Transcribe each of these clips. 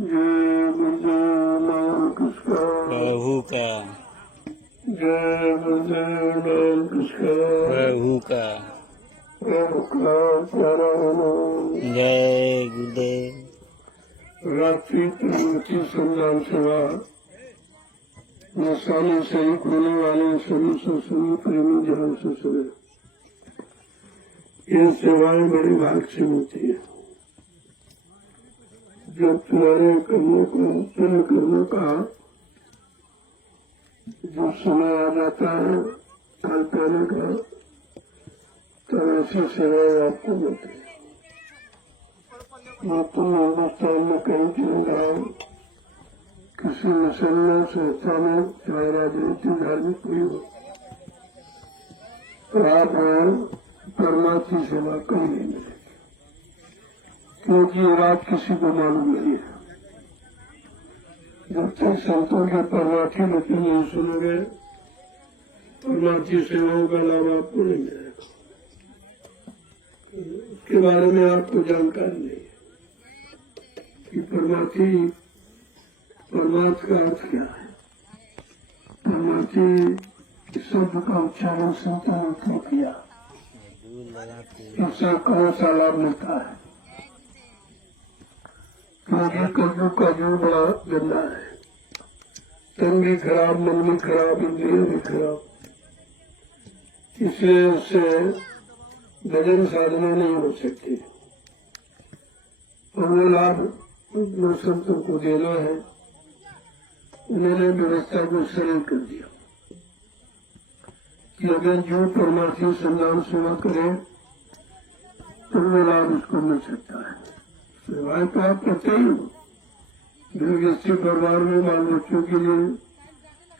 जय गुरुदेव नाम कृष्ण प्रभु का जय गुरुदेव नाम कृष्ण प्रभु का प्रभु का प्यारा नाम। जय गुरुदेव। रात्रि प्रवृत्ति संग्राम सेवा नशाने से ही खोने वाले सभी सभी प्रेमी ध्यान से सुने। ये सेवाएं बड़ी भाग से मिलती है। जब तुम्हारे कर्मों को पूर्ण करने का जो समय आ जाता है काल पाने का, तब ऐसी सेवाएं आपको मिलती है। तुम हिन्दुस्तान में कहीं चले जाओ, किसी मुसलमान संस्था में, चाहे राजनीति धार्मिक भी हो, तो आप परमात्मा की सेवा कहीं नहीं मिलेगी, क्योंकि ये बात किसी को मालूम नहीं है। जब तक संतों के परमार्थी वचन नहीं सुनोगे, परमार्थी सेवाओं का लाभ आपको नहीं मिलेगा। उसके बारे में आपको जानकारी नहीं है कि परमार्थ का अर्थ क्या है। परमार्थी शब्द का उच्चारण संतों ने क्यों किया, इससे कौन सा लाभ मिलता है। क्योंकि कलयुग का जीव बड़ा गंदा है, तन भी खराब, मन भी खराब, इंद्रिय भी खराब, इसलिए उससे भजन साधना नहीं हो सकती। और वो लाभ जो संतों को देना है, उन्होंने व्यवस्था को सरल कर दिया कि अगर जो परमार्थी संधान सेवा करे तो वो लाभ उसको मिल सकता है। सेवाएं तो आप करते ही हो। गृहस्थी परिवार में बाल बच्चों के लिए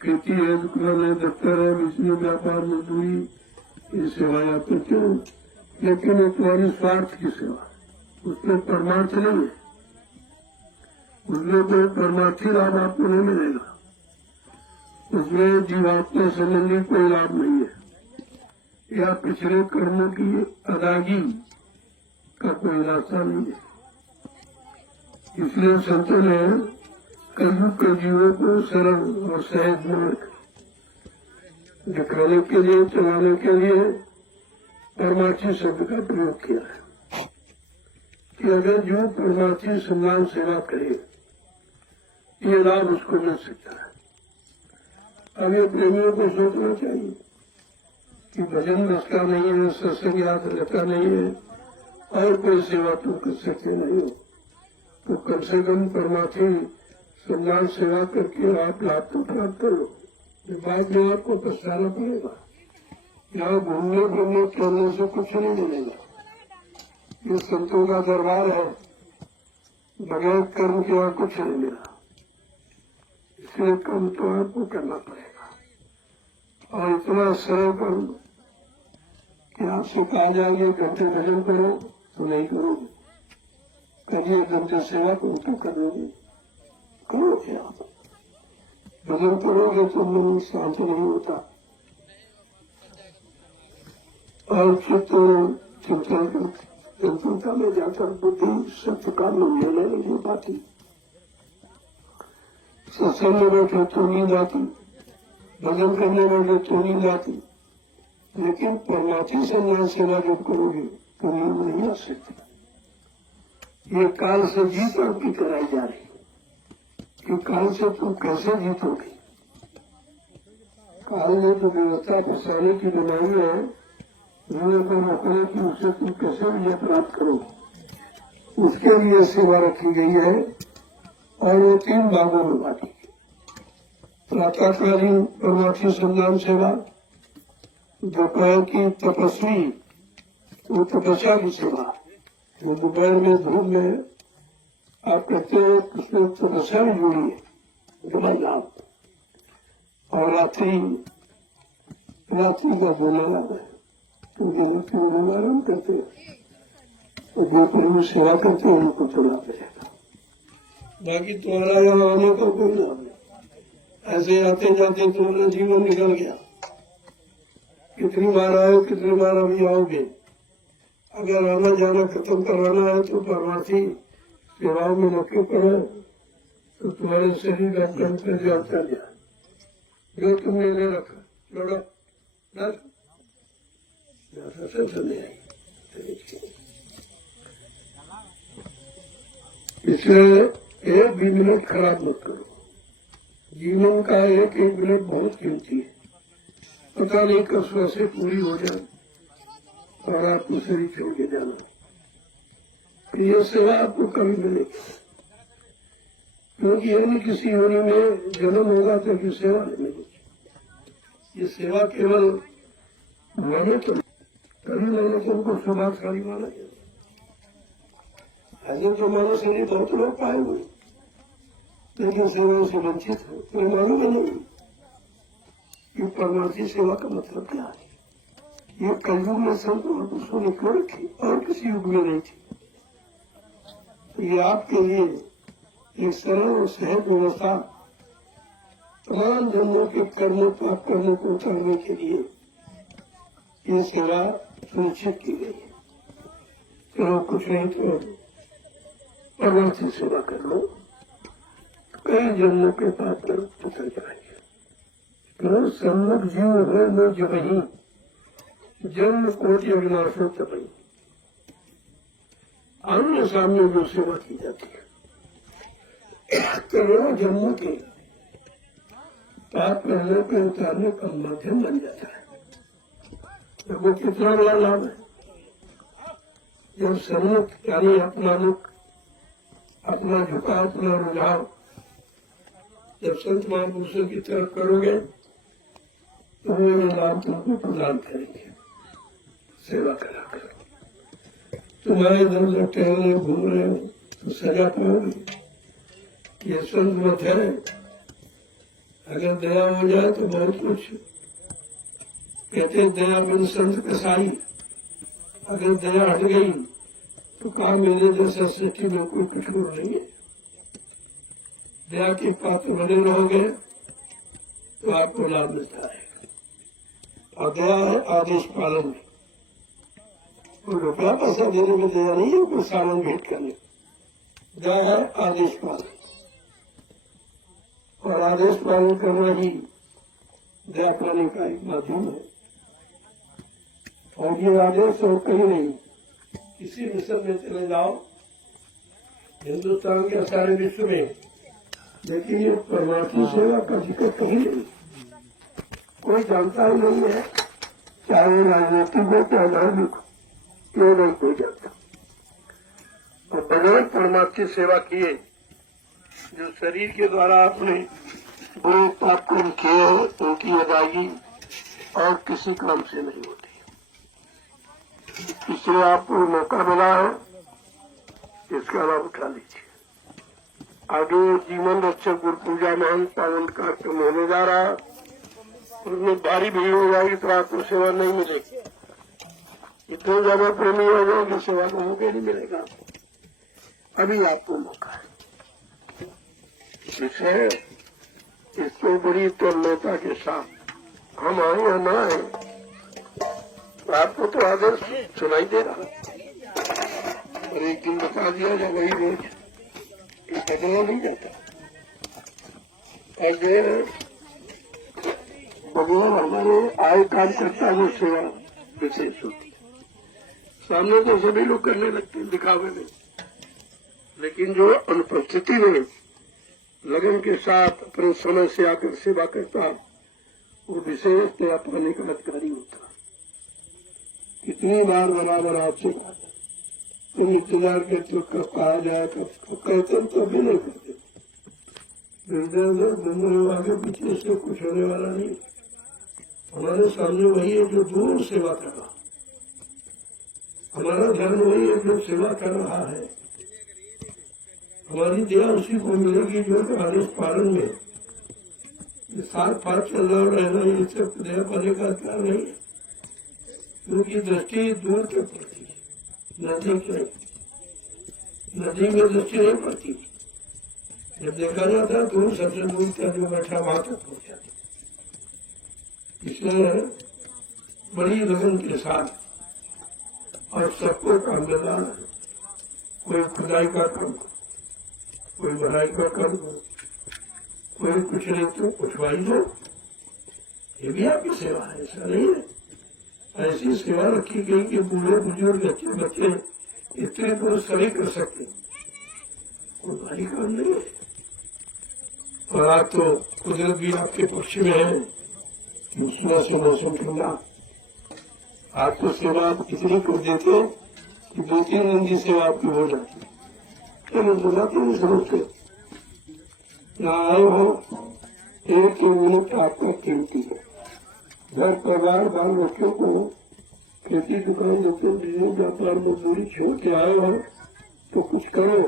खेती है, दुकान है, दफ्तर है, बिजली, व्यापार, मजदूरी, ये सेवाएं आप करते हो। लेकिन एक तुम्हारी स्वार्थ की सेवा, उसमें परमार्थ नहीं है, उसमें कोई परमार्थी लाभ आपको नहीं मिलेगा, उसमें जीवात्मा संबंधी कोई लाभ नहीं है, या पिछले कर्मों की अदायगी का कोई रास्ता नहीं है। इसलिए संतों ने कलयुग के जीवों को सरल और सहज मार्ग दिखाने के लिए, चलाने के लिए परमार्थी शब्द का प्रयोग किया है कि अगर जो परमार्थी सम्मान सेवा करे, ये लाभ उसको मिल सकता है। अभी प्रेमियों को सोचना चाहिए कि भजन रचता नहीं है, सत्संग याद रहता नहीं है, और कोई सेवा तुम कर सकते नहीं हो, तो कम से कम परमार्थी सम्मान सेवा करके आप लाभ तो प्राप्त करो। बाद में आपको पछताना पड़ेगा। यहाँ घूमने फिरने टहलने से कुछ नहीं मिलेगा। ये संतों का दरबार है, बगैर कर्म के यहाँ कुछ नहीं मिला। इसलिए कर्म तो आपको करना पड़ेगा, और इतना सरल कर्म कि आपसे कहा जाएगा घंटे भजन करो तो नहीं करोगे, करिए घंटे सेवा करो तो करोगे। करोगे आप भजन करोगे तो मन शांत नहीं होता, और चिंतनता में जाकर बुद्धि सत्य का निर्णय नहीं पाती। सत्संग में बैठे तो नींद आती, भजन करने बैठे तो नींद आती, लेकिन परमार्थी संन्यास सेवा जब करोगे तो नींद नहीं आ सकती। ये काल से जीत आपकी कराई जा रही है कि काल से तुम कैसे जीतोगे। काल ने तो व्यवस्था फंसाने की बनाई है, दुनिया को रोकने की, उससे तुम कैसे विजय प्राप्त करो, उसके लिए सेवा रखी गई है। और वो 3 भागों में बांटी है। प्रातःकालीन परमार्थी संधान सेवा, दोपहर की तपस्वी वो तपस्या की सेवा, वो दोपहर में धूप में आप कहते हो उसमें तपस्या में जुड़ी है, डबल लाभ। और रात्रि का बोला लाभ है, क्योंकि आराम करते हैं, जो कर्म सेवा करते हैं उनको तो लाभ रहेगा। बाकी तुम्हारा यहाँ आने का कोई लाभ नहीं। ऐसे आते जाते तुम्हारा जीवन निकल गया। कितनी बार आए, कितनी बार अभी आओगे। अगर आना जाना खत्म करवाना है तो परमार्थी सेवाओं में लगे पड़े, तो तुम्हारे शरीर का कर्म कर जाता गया, जो तुमने ले रखा छोड़ो, नहीं आई। इसलिए एक भी मिनट खराब मत करो। जीवन का एक एक मिनट बहुत कीमती है। पता नहीं कब सुबह से पूरी हो जाए और आपको शरीर छोड़ के जाना। ये सेवा आपको कभी मिलेगी, क्योंकि यदि किसी योनि में जन्म होगा तो फिर सेवा नहीं मिलेगी। ये सेवा केवल मैंने तो कभी मैंने तुमको सुभाषकारी माना है। अजय तो मानो शरीर बहुत लोग पाए हुए, लेकिन सेवा से वंचित है। तो मालूम है नहीं कि परमार्थी सेवा का मतलब क्या है। ये कलयुग में संत महापुरुषों ने क्यों रखी और किसी युग में नहीं थी। तो ये आपके लिए एक सरल और सहज व्यवस्था तमाम जन्मों के कर्मों पाप कर्मों को उतारने के लिए ये सेवा सुनिश्चित की गई है। चलो कुछ नहीं तो परमार्थी सेवा कर लो, कई जन्मों के पाप कर्म उतर जाएंगे। तो सम्मुख जीव हो न जबही, जन्म कोटि अविनाशों तबही। आमने सामने जो सेवा की जाती है करोड़ों जन्मों के पाप कर्मों के उतारने का माध्यम बन जाता है। तो वो कितना बड़ा लाभ है जब सम्मुख यानी अपना मुख, अपना झुका, अपना रुझाव जब संत महापुरुषों की तरफ करोगे तो वो ये लाभ तुमको प्रदान करेंगे सेवा करा कर। तुम्हारे इधर उधर टहल रहे घूम रहे हो तो सजा पाओगे। ये संत मत है, अगर दया हो जाए तो बहुत कुछ। कहते दया बिन संत कसाई, अगर दया हट गई तो कहा मेरे जैसा सृष्टि में कोई कठोर नहीं है। दया के पात्र बने रहोगे तो आपको लाभ मिलता है। और दया है आदेश पालन में। कोई रुपया पैसा देने में दया नहीं है, कोई सामान भेंट करने। दया है आदेश पालन, और आदेश पालन करना ही दया करने का एक माध्यम है। और ये आदेश और कहीं नहीं, किसी मिशन में चले जाओ हिंदुस्तान के सारे विश्व में, लेकिन ये परमार्थी सेवा का जिक्र कहीं नहीं, कोई जानता ही नहीं है। चाहे वो राजनीतिक हो चाहे धार्मिक हो, क्यों नहीं कोई जानता। और बगैर परमार्थी सेवा किए जो शरीर के द्वारा अपने बुरे पाप कर्म किए उनकी अदायगी और किसी काम से नहीं होती। इसलिए आपको मौका मिला है, इसका लाभ उठा लीजिए। आगे जीवन रक्षक गुरु पूजा महान पावन कार्यक्रम होने जा रहा है, उसमें भारी भीड़ हो जाएगी तो आपको सेवा नहीं मिलेगी। इतने ज्यादा प्रेमी हो जाओगे सेवा का मौका नहीं मिलेगा। अभी आपको मौका है। इसलिए इसको बड़ी तन्मयता के साथ हम आए या ना आए, आपको तो आदर्श सुनाई दे रहा है। और एक दिन बता दिया जब वही रोज बदला नहीं जाता। और भगवान हमारे आए काम करता है, वो सेवा विशेष होती है। सामने तो सभी लोग करने लगते हैं दिखावे में, लेकिन जो अनुपस्थिति में लगन के साथ अपने समय से आकर सेवा करता है वो विशेष दया पाने का अधिकारी होता है। कितनी बार बराबर आपसे तुम इंतजार करते कब कहा जाए, कब कहते तो भी नहीं करते। इधर आगे पीछे से कुछ होने वाला नहीं। हमारे सामने वही है जो दूर सेवा कर रहा, हमारा धर्म वही है जो सेवा कर रहा है। हमारी दया उसी को मिलेगी जो आदेश पालन में ये साथ फात चल रहा रहना, ये सब दया पाने का क्या नहीं है। क्योंकि दृष्टि दूर के पड़ती है, नजदीक नहीं। नदी में दृष्टि नहीं पड़ती। जब देखा जाता है तो सबसे दूर का जो बैठा वहां तक पहुंच जाती। इसलिए बड़ी लगन के साथ और सबको काम देना, कोई खुदाई का काम, कोई भलाई का कर दो, कोई कुछ नहीं तो कुछवाई दो, ये भी आपकी सेवा है, ऐसा नहीं है। ऐसी सेवा रखी गई कि बूढ़े बुजुर्ग बच्चे बच्चे इतने पुरुष सभी कर सकते, कोई भारी काम नहीं है। और आज तो कुदरत भी आपके पक्ष में है, सुबह से मौसम ठंडा, आपको सेवा आप इतनी कर देते कि 2-3 दिन की सेवा आपकी हो जाती, तो बुलाते नहीं समझते। यहाँ आए हो, एक मिनट आपका कीमती है। घर परिवार बाल बच्चों को खेती दुकान दुकान बिजनेस व्यापार मजदूरी छोड़ के आए हो तो कुछ करो।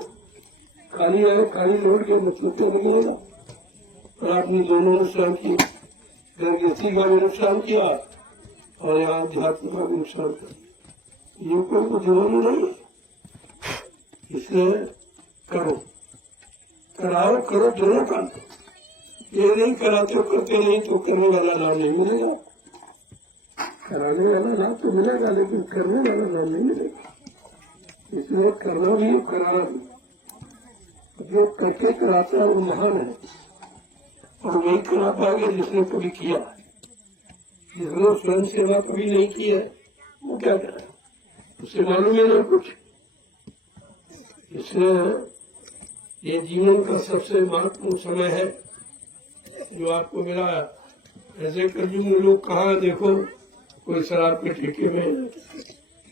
खाली आए खाली लौट के मतलब तो लगेगा। और आपने दोनों नुकसान किए, गृहस्थी का भी नुकसान किया और यहाँ अध्यात्म का भी नुकसान किया। ये कोई बुद्धिमानी नहीं है, इसलिए करो, कराओ करो दोनों काम। ये नहीं कराते हो करते नहीं तो करने वाला लाभ नहीं मिलेगा। कराने वाला लाभ तो मिलेगा लेकिन करने वाला लाभ नहीं मिलेगा। इसलिए करना भी कराना भी, जो करके कराता है वो महान है और वही करा पाएगा जिसने कभी किया। जिसने स्वयं सेवा कभी नहीं की है वो क्या करे, उसे मालूम है नहीं कुछ। इसलिए ये जीवन का सबसे महत्वपूर्ण समय है जो आपको मिला है। ऐसे कलयुग में लोग कहाँ देखो, कोई शराब के ठेके में,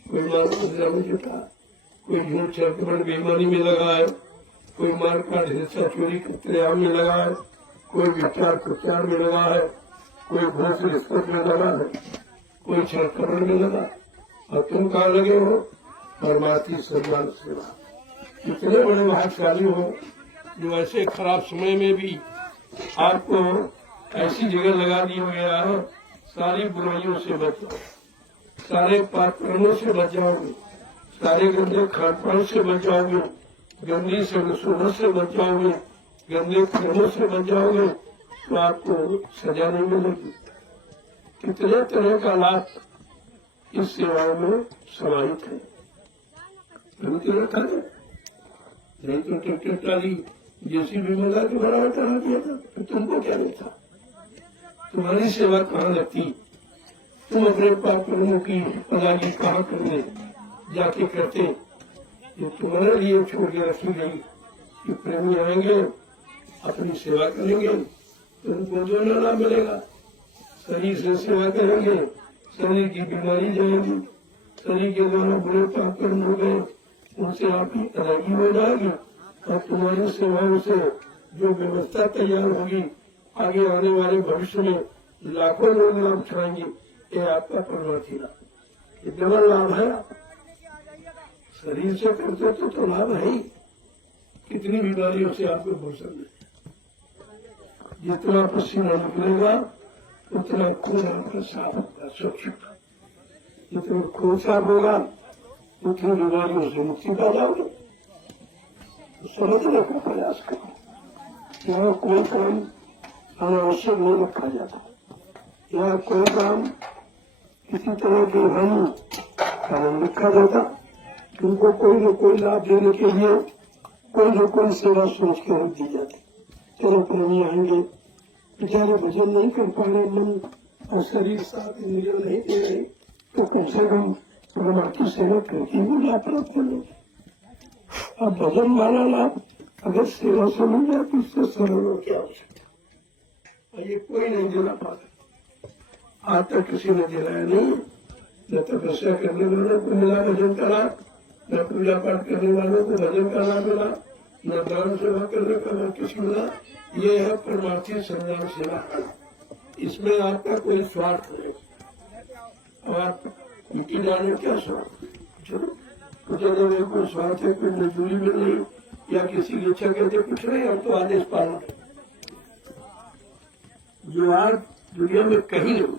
कोई मार में जुटा, कोई झूठ चरकबंद बेईमानी में लगा है, कोई मार काट हिस्सा चोरी कत्लेआम में लगा है, कोई विचार प्रचार में लगा है, कोई घूस रिश्वत में लगा है, कोई चरकबंद में लगा। और तुम कहाँ लगे हो? परमार्थी सम्मान सेवा। कितने बड़े भाग्यशाली हो जो ऐसे खराब समय में भी आपको ऐसी जगह लगा दी हो गया है। सारी बुराइयों से बचो, सारे पाप कर्मों से बच जाओगे, सारे गंदे खान पान से बच जाओगे, गंदी सोना से बच जाओगे, गंदे कर्मों से बच जाओगे तो आपको सजा नहीं मिलेगी। कितने तरह का लाभ इस सेवाओं में समाहित है। नहीं तो ट्रैक्टर ट्राली जैसी भी मिला तो बड़ा करा दिया था, तो तुमको क्या नहीं था? तुम्हारी सेवा कहाँ लगती? तुम अपने पाप कर्मों की अदायगी कहाँ करने जाके करते? ये तुम्हारे लिए छोड़ के रखी गई कि प्रेमी आएंगे अपनी सेवा करेंगे तो उनको जो लाभ मिलेगा। शरीर से सेवा करेंगे, शरीर की बीमारी जाएगी, शरीर के द्वारा बुरे पाप कर्म हो गए उनसे आपकी अदायगी हो जाएगी और तुम्हारी सेवाओं से जो व्यवस्था तैयार होगी आगे आने वाले भविष्य में लाखों लोग लाभ उठाएंगे। ये आपका परमार्थी लाभ, ये डबल लाभ है। शरीर से करते तो लाभ है ही, कितनी बीमारियों से आपको भूषण है। जितना पसीना निकलेगा उतना खून आपका साफ होगा, स्वच्छ होगा। जितना खून साफ होगा उतनी बीमारियों से मुक्ति पा जाओगे। तो समझने का प्रयास करो। यहाँ कोई काम अनावश्यक नहीं रखा जाता। यहाँ कोई काम किसी तरह की हानि का नहीं रखा जाता। तुमको कोई न कोई लाभ देने के लिए कोई न कोई सेवा सोच के रख दी जाती। चलो प्रेमी आएंगे, बेचारे भजन नहीं कर पा रहे, मन और शरीर साथ इंद्रिय नहीं दे रहे, तो कम से कम परमार्थी सेवा करके भी लाभ प्राप्त कर लेंगे। अब भजन वाला लाभ अगर सेवा से मिल जाए तो इससे सरल हो क्या हो सकता। ये कोई नहीं दिला पाता, आज तक किसी ने दिलाया नहीं। न तपस्या करने वालों को मिला भजन का लाभ, न पूजा पाठ करने वालों को भजन का लाभ मिला, न दान सेवा करने का लाभ किसी मिला। ये है परमार्थी संग्राम सेवा। इसमें आपका कोई स्वार्थ नहीं। और आप मिट्टी जाने क्या स्वार्थ? चलो कुछ अगर कोई स्वार्थ है, कोई मजदूरी मिल रही या किसी की इच्छा करते कुछ नहीं, और तो आदेश पालन जो आज दुनिया में कहीं नहीं।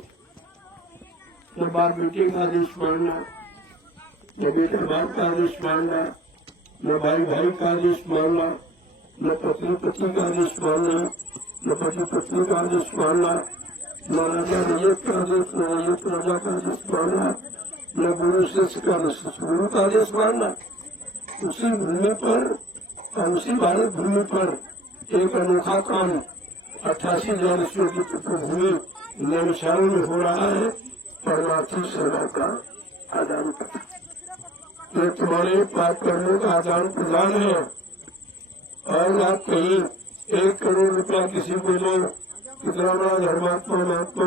न बाप बेटे का आदेश मानना, न बेटा बाप का आदेश मानना, न भाई भाई का आदेश मानना, न पत्नी पति का आदेश मानना, न पति पत्नी का आदेश मानना, न राजा रैयत का आदेश, न रैयत राजा का आदेश मानना, न गुरु शिष्य का, न शिष्य गुरु का आदेश मानना। उसी भूमि पर और उसी भारत भूमि पर एक अनोखा काम 88,000 ईस्वी की पृथ्वी नैमिषारण्य में हो रहा है, परमार्थी सेवा का आदान प्रदान। ये तुम्हारे पाप कर्मों का आदान प्रदान है। और आप कहीं 1 करोड़ रुपया किसी को दो, कितना बड़ा धर्मात्मा महात्मा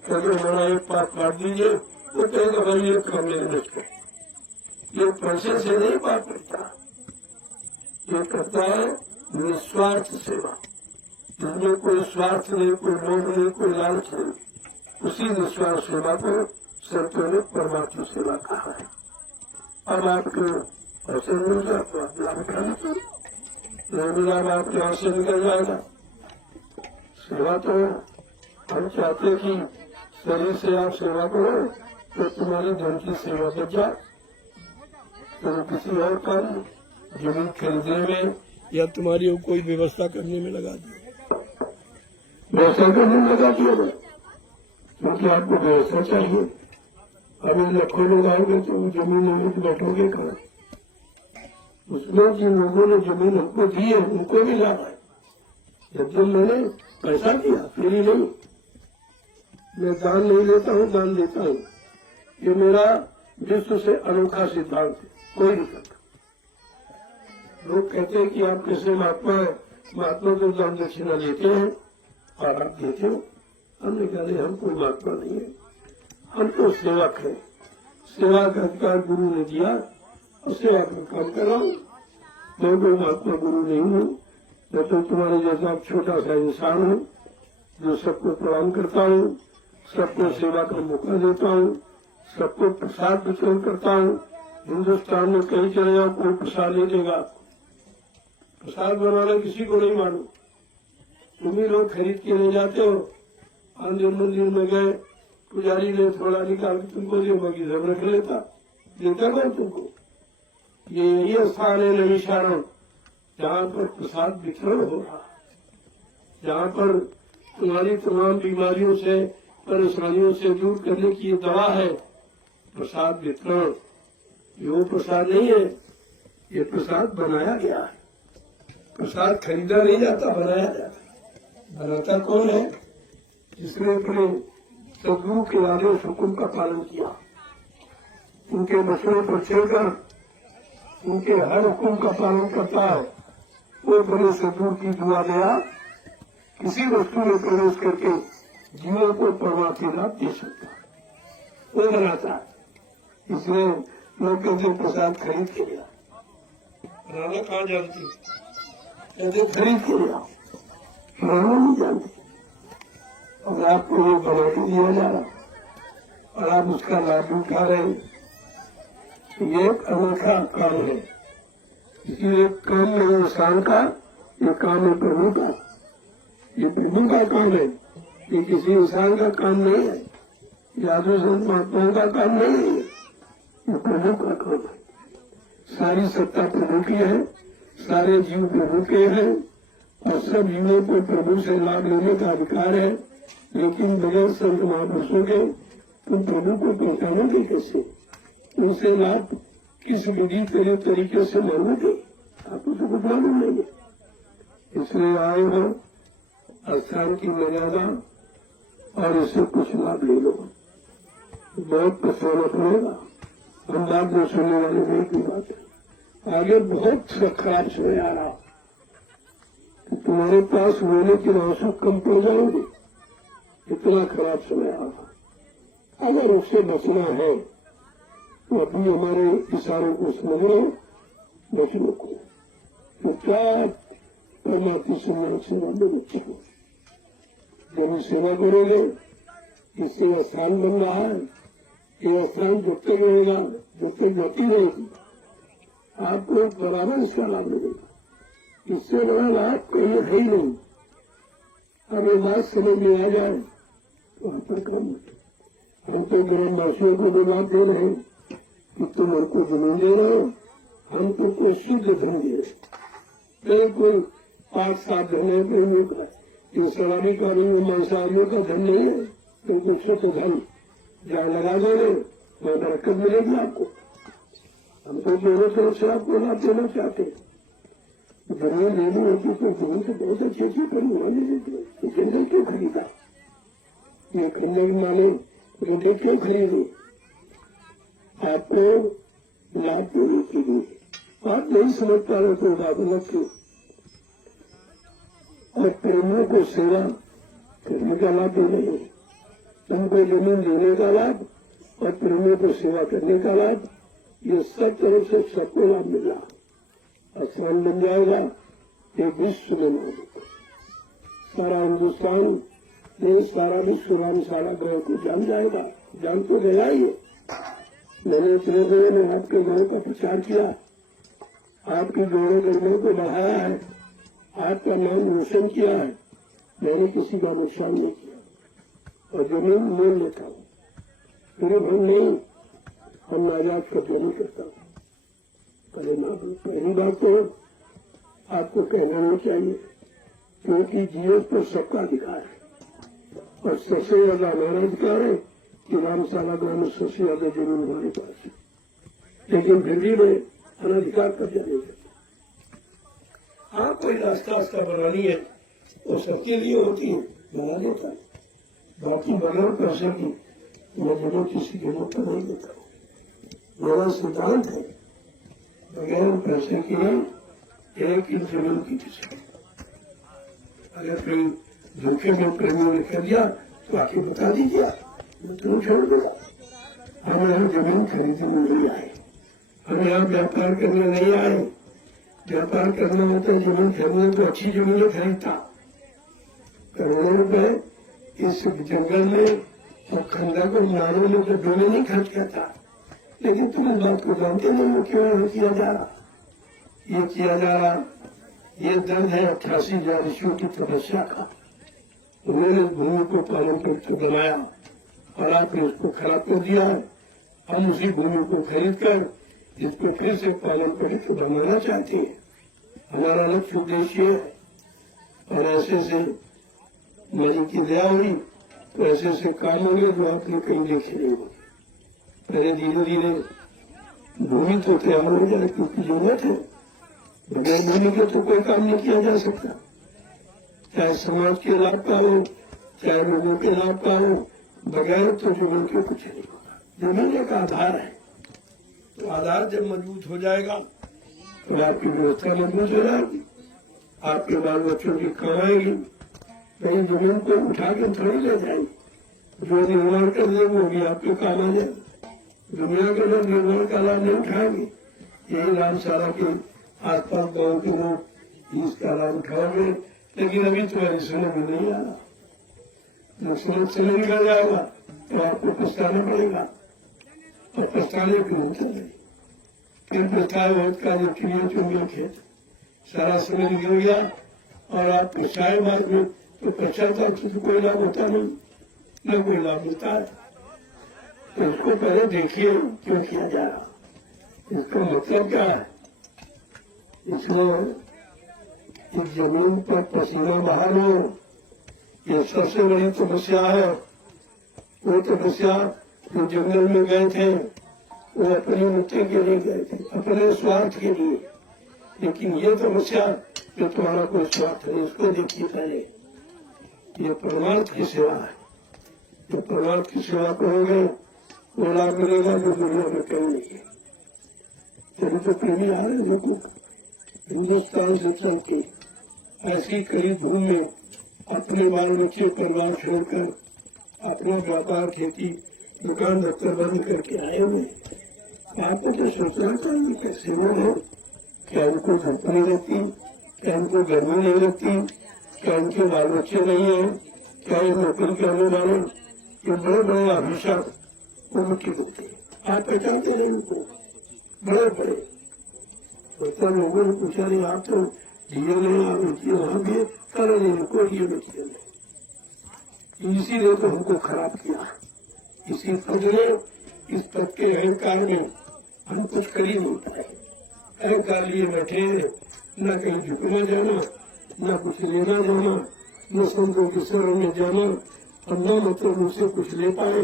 कहते हमारा एक पाप काट दीजिए, वो कहेगा भाई ये कर लेने को। ये पैसे से नहीं पाप करता, ये करता है निस्वार्थ सेवा, जिसमें कोई स्वार्थ नहीं, कोई लोभ नहीं, कोई लालच नहीं। उसी निस्वार्थ सेवा को संतों ने परमात्मा सेवा कहा है। अब आपको ऐसे मिल जाए तो आप लाभ उठा लीजिए, नहीं मिला आप यहाँ से निकल जाएगा। सेवा तो हम चाहते कि शरीर से आप सेवा करो तो तुम्हारी धन की सेवा बच जाए, तो किसी और काम जमीन खरीदने में या तुम्हारी कोई व्यवस्था करने में लगा दिया, व्यवस्था करने में लगा दिया जाए, क्योंकि आपको व्यवस्था चाहिए। अभी लाखों लोग आओगे तो जमीन लेने के बैठोगे कहाँ? उसमें जिन लोगों ने जमीन हमको दी है उनको भी लाभ है। जब मैंने पैसा दिया फ्री नहीं, मैं दान नहीं लेता हूँ, दान देता हूँ। ये मेरा विश्व से अनोखा सिद्धांत है, कोई नहीं करता। लोग कहते हैं कि आप कैसे महात्मा है, महात्मा तो दान दक्षिणा लेते हैं और आप देते हो। हमने कहा हम कोई महात्मा नहीं है, हम तो सेवक है। सेवा का अधिकार गुरु ने दिया और सेवा का काम कर रहा हूँ। मैं कोई महात्मा गुरु नहीं हूँ, मैं तो तुम्हारे जैसा छोटा सा इंसान हूँ जो सबको प्रणाम करता हूँ, सबको सेवा का मौका देता हूँ, सबको प्रसाद वितरण करता हूँ। हिन्दुस्तान में कहीं चले जाओ कोई प्रसाद नहीं देगा। प्रसाद बनाना किसी को नहीं मालूम, तुम ही लोग खरीद के ले जाते हो। आंध्र मंदिर में गए, पुजारी ने थोड़ा निकाल के तुमको दिया, बाकी सब रख लेता, देता कौन तुमको? ये स्थान है नैमिषारण्य, जहाँ पर प्रसाद वितरण हो रहा, जहाँ पर तुम्हारी तमाम बीमारियों से परेशानियों से दूर करने की ये दवा है प्रसाद वितरण। ये प्रसाद नहीं है, ये प्रसाद बनाया गया है। प्रसाद खरीदा नहीं जाता, बनाया जाता। बनाता कौन है? जिसने अपने सदगुरु के आदेश हुक्म का पालन किया, उनके मसलों पर चलकर उनके हर हुक्म का पालन करता है। वो बड़े सदगुरु की दुआ दया किसी वस्तु में प्रवेश करके जीवन को परमार्थी लाभ दे सकता है, वो बनाता है। इसलिए लोग कहते प्रसाद खरीद के लिया, राना कहाँ जानती, कहते खरीद के लिया, राना नहीं जानती। और आपको ये बना के दिया जा रहा और आप उसका लाभ उठा रहे हैं। ये एक अनोखा काम है, इसलिए काम नहीं इंसान का, ये काम है प्रभु का। ये प्रभु का काम है, ये किसी इंसान का काम नहीं है, साधु संत महात्माओं का काम नहीं है, ये प्रभु का काम है। सारी सत्ता प्रभु की है, सारे जीव प्रभु के हैं और सब जीवों को प्रभु से लाभ लेने का अधिकार है। लेकिन बगैर संत महापुरुषों के तुम प्रभु को पहचानोगे कैसे? उनसे लाभ किस विधि तरीके से मांगोगे? आपको तो कुछ मालूम नहीं है। इसलिए आए हो स्थान की मर्यादा और इससे कुछ लाभ ले लो, बहुत पछताना पड़ेगा। हम बात में सुनने वाले नहीं की बात है। आगे बहुत खराब समय आ रहा, तो तुम्हारे पास रोने के आंसू कम पड़ जाएंगे, इतना खराब समय आ रहा। अगर उससे बचना है तो अभी हमारे इशारों को समझ लो, बचने को तो क्या परमात्मा सुनने सेवा में बच्चे को जब सेवा करोगे, इससे स्थान बन रहा है। ये स्थान जब तक रहेगा, जब तक गति रहेगी, आपको बराबर इसका लाभ मिलेगा। इससे बड़ा लाभ कहीं है ही नहीं। अब ये बात समझ में आ जाए तो हम पर काम, हम तो ग्रामवासियों को भी लाभ दे रहे हैं कि तुम हमको जमीन दे रहे हो, हम तुमको शुद्ध धन दे रहे। कोई 5-7 धन है, इन शराबी कारों मांसाहारियों का धन नहीं है, बिल्कुल शुद्ध धन जहाँ लगा दोगे वहाँ बरकत मिलेगी आपको। हम तो दोनों तरफ से आपको लाभ देना चाहते हैं। जमीन लेनी होती तो जमीन तो बहुत अच्छी अच्छी खरीदवानी थी, तो जंगल क्यों खरीदा? ये खरीदने के माने रोटे क्यों खरीदे? आपको लाभ देने के लिए। आप नहीं समझ पा रहे तो बात अलग थी। और प्रेमियों को सेवा करने का लाभ दे रहे हैं, उनको जमीन देने का लाभ और प्रेमियों को सेवा करने का लाभ, ये सब तरफ से सबको लाभ मिल रहा। आसान बन जाएगा, एक विश्व में नाम सारा हिंदुस्तान नहीं, सारा विश्व रामशाला ग्रह को जान जाएगा। जान तो गया ही है। मैंने इतने दिनों में आपके गांव का प्रचार किया, आपकी जोड़ों गर्मियों को बढ़ाया है, आपका नाम रोशन किया है। मैंने किसी का नुकसान नहीं किया और जमीन मोल लेता हूँ, फिर हम नहीं, हम आजाद कब्जा नहीं करता हूँ। पहली बात तो आपको कहना नहीं चाहिए, क्योंकि जीएस पर सबका अधिकार है और सबसे ज्यादा हमारा अधिकार है कि रामशाला गांव में सबसे ज्यादा जमीन हमारे पास है, लेकिन फिर भी मैं अनाधिकार कब्जा नहीं करता। हाँ, कोई रास्ता उसका बनानी है वो सबके लिए होती है, बना देता है। बाकी बगैर पैसे की मैं जमीन किसी के मुंह पर नहीं देता हूँ। मेरा सिद्धांत है बगैर पैसे की एक इंच जमीन की किसी। अगर कोई धोखे में प्रेमियों ने कर दिया तो आके बता दीजिए, मैं तुम छोड़ दूंगा। हम यहाँ जमीन खरीदने नहीं आए, हम यहाँ व्यापार करने नहीं आए। व्यापार करना होता है जमीन खरीदने तो अच्छी जमीन खरीदता, करोड़ों रुपए इस जंगल में और खंडर को नारों में तो डोले नहीं खर्च करता। लेकिन तुम इस बात को जानते नहीं हो क्यों नहीं किया जा रहा। ये किया जा रहा, ये दर्द है 88,000 ऋषियों की तपस्या का। उन्होंने भूमि को पालन करके बनाया और आपने उसको खराब कर दिया है। हम उसी भूमि को खरीद कर इसको फिर से पालन करके बनाना चाहते हैं। हमारा लक्ष्य उद्देश्य है और ऐसे से मेरी की दया हुई तो ऐसे काम होंगे जो आपने कहीं देखे नहीं होंगे। पहले धीरे धीरे भूमि तो तैयार हो जाए, क्योंकि जरूरत है। बगैर भूमि के तो कोई काम नहीं किया जा सकता, चाहे समाज के लाभ का हो, चाहे लोगों के लाभ का हो। बगैर तो जीवन के कुछ नहीं होगा। जमीन एक आधार है, तो आधार जब मजबूत हो जाएगा तो आपकी व्यवस्था मजबूत हो जाएगी, आपके बाल बच्चों की कमाएगी। कहीं जमीन को उठा के थोड़ी ले जाएगी, जो निर्माण कर दे वो भी आपके काम आ जाएगी। दुनिया के लोग निर्माण का लाभ नहीं उठाएंगे, यही रामशाला के आसपास गाँव के लोग इसका लाभ उठाओगे। लेकिन अभी तो ऐसे में भी नहीं आ रहा, सूरत से निकल जाएगा तो आपको पछताना पड़ेगा और पछताने की होता है। फिर पछताए बहुत का जो चिड़िया चुन गया खेत, सारा समय निकल गया और आप पछताए बाद में तो पछताता तो कोई लाभ होता नहीं, न कोई लाभ मिलता है। तो इसको पहले देखिए क्यों किया जा रहा, इसका मतलब क्या है। इसमें इस जमीन पर पसीना बहाना ये सबसे बड़ी तपस्या है। वो तपस्या जो जंगल में गए थे वो अपनी मुक्ति के लिए गए थे, अपने स्वार्थ के लिए। लेकिन ये तपस्या जो तुम्हारा कोई स्वार्थ है, इसको देखिए पहले। ये परमार्थ की सेवा है। जो परमार्थ की सेवा करोगे वो लाभ मिलेगा जो दुनिया में कहीं नहीं है। चलो तो प्रेमी आ रहे लोगों हिंदुस्तान से चल के ऐसी कड़ी धूम में अपने बाल बच्चे परिवार छोड़कर अपना व्यापार खेती दुकान दफ्तर बंद करके आए हुए। आपको तो सोचना चाहिए कैसे वो है, क्या उनको धूप नहीं लगती, क्या उनको गर्मी नहीं लगती, क्या उनके बाल बच्चे नहीं है, क्या ये नौकरी करने वाले ये बड़े बड़े अभिशाप उम्र के होते हैं। आप पहचानते नहीं उनको, बड़े बड़े तो लोगों ने पूछा नहीं आप तो दिए नहीं, आप रुकिए वहां भी करे नहीं, कोई ये नहीं नहीं। इसीलिए तो हमको खराब किया। इसी पद ने, इस पद के अहंकार में हम कुछ कर ही नहीं पाए। अहंकार लिए बैठे, न कहीं झुकना जाना, न कुछ लेना जाना, न संतों के शरण में जाना, और न मतलब उनसे कुछ ले पाए।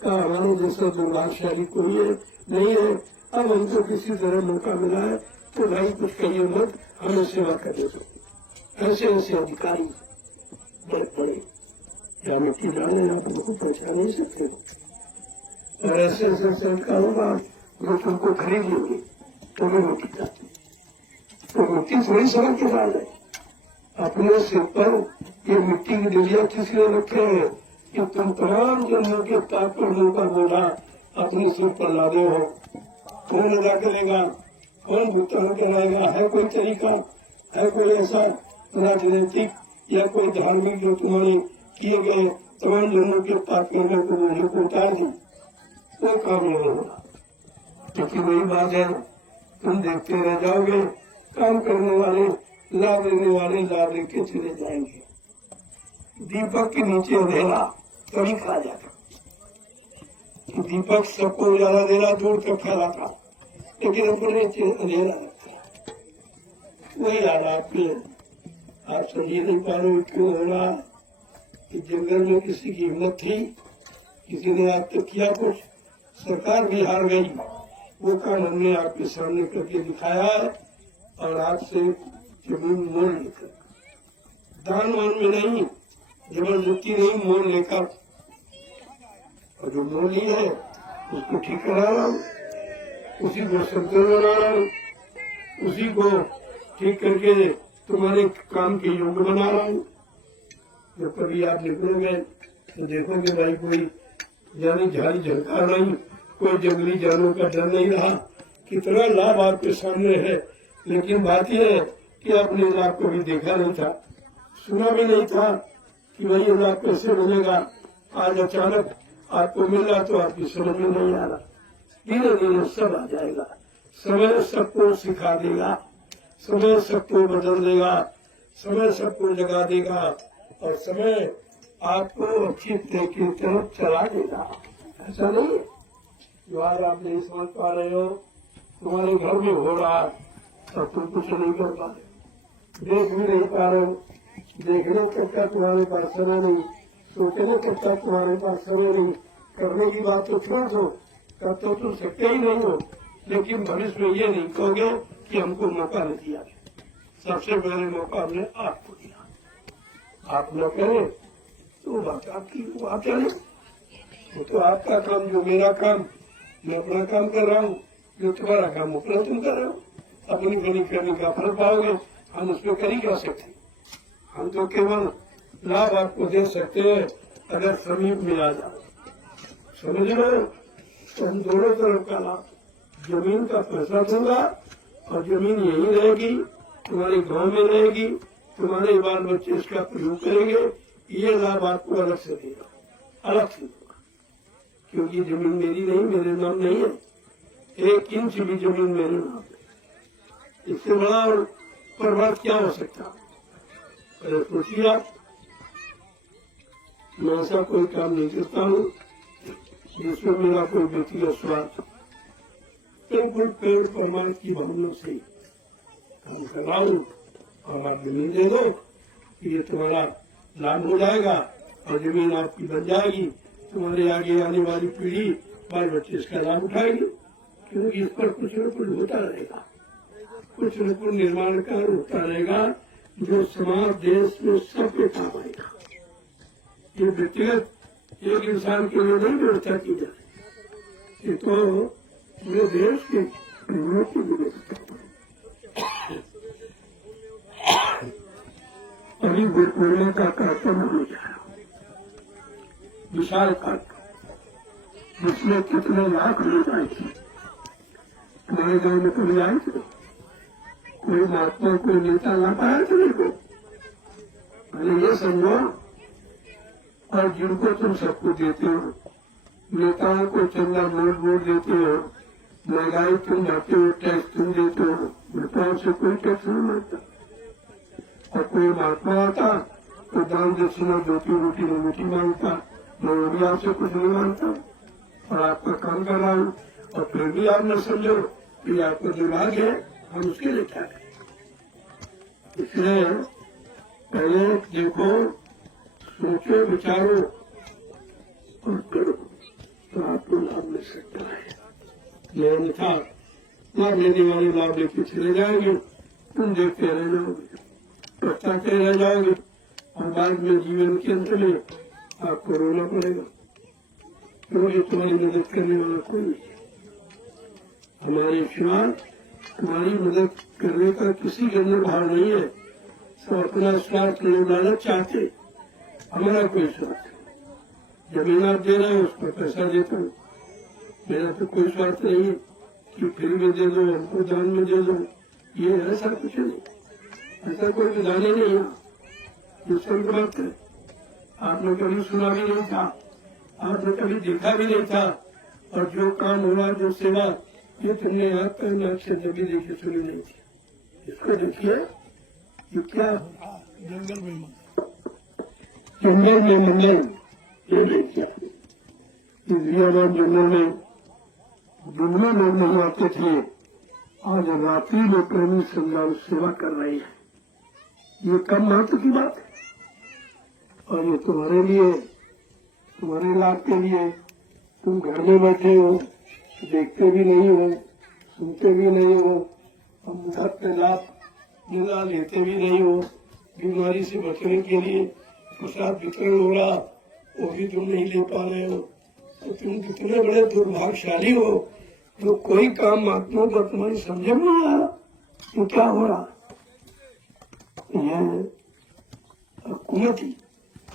कहा हमारे जैसा दुर्भाग्यशाली कोई है नहीं है। अब हमको किसी तरह मौका मिला है तो भाई कुछ कहिए मत, हमें सेवा करने दो। ऐसे ऐसे अधिकारी बड़े बड़े या मिट्टी डालने आप उनको पहचान नहीं सकते, और ऐसे ऐसे संस्कारों का जो तुमको खरीद लेंगे तो भी मिट्टी जाती, तो मिट्टी थोड़ी समझ के डाल है। अपने सिर पर ये मिट्टी की डिलिया किसने रखे हैं कि तुम तमाम जन्मों के पाप कर्मों का बोझा अपने सिर पर लादे हो। कौन अदा करेगा, कौन भुगतान कराएगा? है कोई तरीका, है कोई ऐसा राजनीतिक या कोई धार्मिक जो तुम्हारे किए गए तमाम जन्मों के पाप कर्मों को बोझे को उतार दी? वो काम नहीं होगा। क्योंकि वही बात है, तुम देखते रह जाओगे, काम करने वाले लाभ लेने वाले लाभ लेके चले जाएंगे। दीपक के नीचे अंधेरा कभी खा जाता, दीपक सबको ज्यादा देरा दूर तक फैलाता, लेकिन अपने नीचे अंधेरा रखता। वही हालात में आप समझ नहीं पा रहे क्यों हो रहा कि जंगल में किसी की हिम्मत थी, किसी ने आज तक किया कुछ, सरकार भी हार गई। वो काम हमने आपके सामने करके दिखाया है, और आपसे जमीन मोल लेकर, दान मान में नहीं, जबरदस्ती नहीं, मोल लेकर, और जो मोल ही है उसको ठीक करा रहा हूँ, उसी को संतुलन बना रहा हूँ, उसी को ठीक करके तुम्हारे काम के योग्य बना रहा हूँ। जब कभी आप निकलोगे तो देखोगे भाई कोई जानी झाड़ी झलकार नहीं, कोई जंगली जानवर का डर नहीं रहा। कितना लाभ आपके सामने है, लेकिन बात यह है कि आपने लाभ कभी देखा नहीं था, सुना भी नहीं था कि भाई ये लाभ कैसे मिलेगा। आज अचानक आपको मिला तो आपकी समझ में नहीं आ रहा। धीरे धीरे सब आ जाएगा। समय सबको सिखा देगा, समय सबको बदल देगा, समय सबको जगा देगा, और समय आपको अच्छी की तरफ चला देगा। ऐसा नहीं जो आज आप नहीं समझ पा रहे हो, तुम्हारे घर में हो रहा है और तुम कुछ नहीं कर पा रहे, देख भी नहीं पा रहे हो। देखने का तुम्हारे पास समय नहीं, सोचने का तुम्हारे पास समय नहीं, करने की बात तो छोड़ दो, कर तो तुम सकते ही नहीं हो। लेकिन भविष्य में ये नहीं कहोगे कि हमको मौका नहीं दिया। सबसे पहले मौका हमने आपको दिया, आप न करें तो बात आपकी बात है, वो तो आपका काम जो मेरा काम, मैं अपना काम कर रहा हूँ, जो तुम्हारा काम अपना तुम कर रहे हो। अपनी बनी करने का फल पाओगे, हम उसमें कर ही क्या सकते। हम तो केवल लाभ आपको दे सकते हैं अगर समीप में आ जाओ, समझ लो। तो हम दोनों तरफ का लाभ, जमीन का पैसा दूंगा और जमीन यही रहेगी, तुम्हारे गांव में रहेगी, तुम्हारे बाल बच्चे इसका प्रयोग करेंगे। ये लाभ आपको अलग से देगा, अलग से देगा, क्योंकि जमीन मेरी नहीं, मेरे नाम नहीं है। 1 इंच भी जमीन मेरे नाम है। इससे बड़ा और पर्वत क्या हो सकता। अरे सोचिए आप, मैं ऐसा कोई काम नहीं करता हूँ जिसमें मेरा कोई व्यक्तिगत स्वार्थ, बिल्कुल पेड़ प्रमाण की भावना से काम कर रहा हूँ। और आप जमीन दे दो, ये तुम्हारा लाभ हो जाएगा और जमीन आपकी बन जाएगी। तुम्हारे आगे आने वाली पीढ़ी, बाल बच्चे इसका लाभ उठाएगी, क्योंकि इस पर कुछ न कुछ होता रहेगा, कुछ न कुछ निर्माण कार्य होता रहेगा जो समाज देश में सबके काम आएगा। ये व्यक्तिगत एक इंसान के लिए नहीं व्यवस्था की जाए, ये तो पूरे देश के लोगों की व्यवस्था। अभी गुरु पूर्णिमा का कार्यक्रम हो जाए, विशाल कार्यक्रम, जिसमें कितने लाख लोग आए थे। तुम्हारे गांव में कभी आए थे? कोई महात्मा, कोई नेता ला पाया तुम्हें को? पहले ये समझो। और जिनको तुम सबको देते हो, नेताओं को चंदा वोट देते हो, महंगाई तुम जाते हो, टैक्स तुम देते हो, नेताओं से कोई टैक्स नहीं मांगता। और कोई महात्मा आता तो दान दक्षिणा रोटी रोटी रोटी मांगता, मैं भी आपसे कुछ नहीं मांगता और आपका काम कर रहा हूँ। और फिर भी आप न समझो कि आपको जो लाभ है हम उसके लिए क्या करें। इसलिए पहले देखो, सोचो, विचारो और करो, तो आपको लाभ मिल सकता है। अन्यथा लाभ लेने वाले लाभ लेके चले जाएंगे, तुम देखते रह जाओगे, पछताते रह जाओगे और बाद में जीवन के अंत में आपको रोना पड़ेगा, क्योंकि तुम्हारी मदद करने वाला कोई नहीं है। हमारे सिवा तुम्हारी मदद करने का किसी के अंदर भाव नहीं है। सब अपना स्वार्थ निभाना चाहते, हमारा कोई स्वार्थ नहीं। जमीन आप दे रहे हो उस पर पैसा देता हूँ, मेरा तो कोई स्वार्थ नहीं है कि फ्री में दे दो, हमको दान में दे दो, ये ऐसा कुछ नहीं, ऐसा कोई विधान ही नहीं है। जो संत बात है आपने कभी सुना भी नहीं था, आपने कभी देखा भी नहीं था, और जो काम हुआ, जो सेवा, ये तुमने आपका नाक से कभी देखी सुनी नहीं थी। इसको देखिए, ये क्या जंगल में मंगल, ये देखिए इंद्रियावान जंगल में दुनिया लोग नहीं आते थे, आज रात्रि में प्रेमी संज्ञान सेवा कर रही है। ये कम महत्व की बात है, और ये तुम्हारे लिए, तुम्हारे लाभ के लिए। तुम घर में बैठे हो, देखते भी नहीं हो, सुनते भी नहीं हो, हम मुफ्त लाभ मिला लेते भी नहीं हो। बीमारी से बचने के लिए प्रसाद वितरण हो रहा, वो भी तुम नहीं ले पा रहे हो। तो तुम कितने बड़े दुर्भाग्यशाली हो, जो कोई काम महात्मा का तुम्हारी समझ में नहीं आ रहा। तो क्या हो रहा, यह कुमति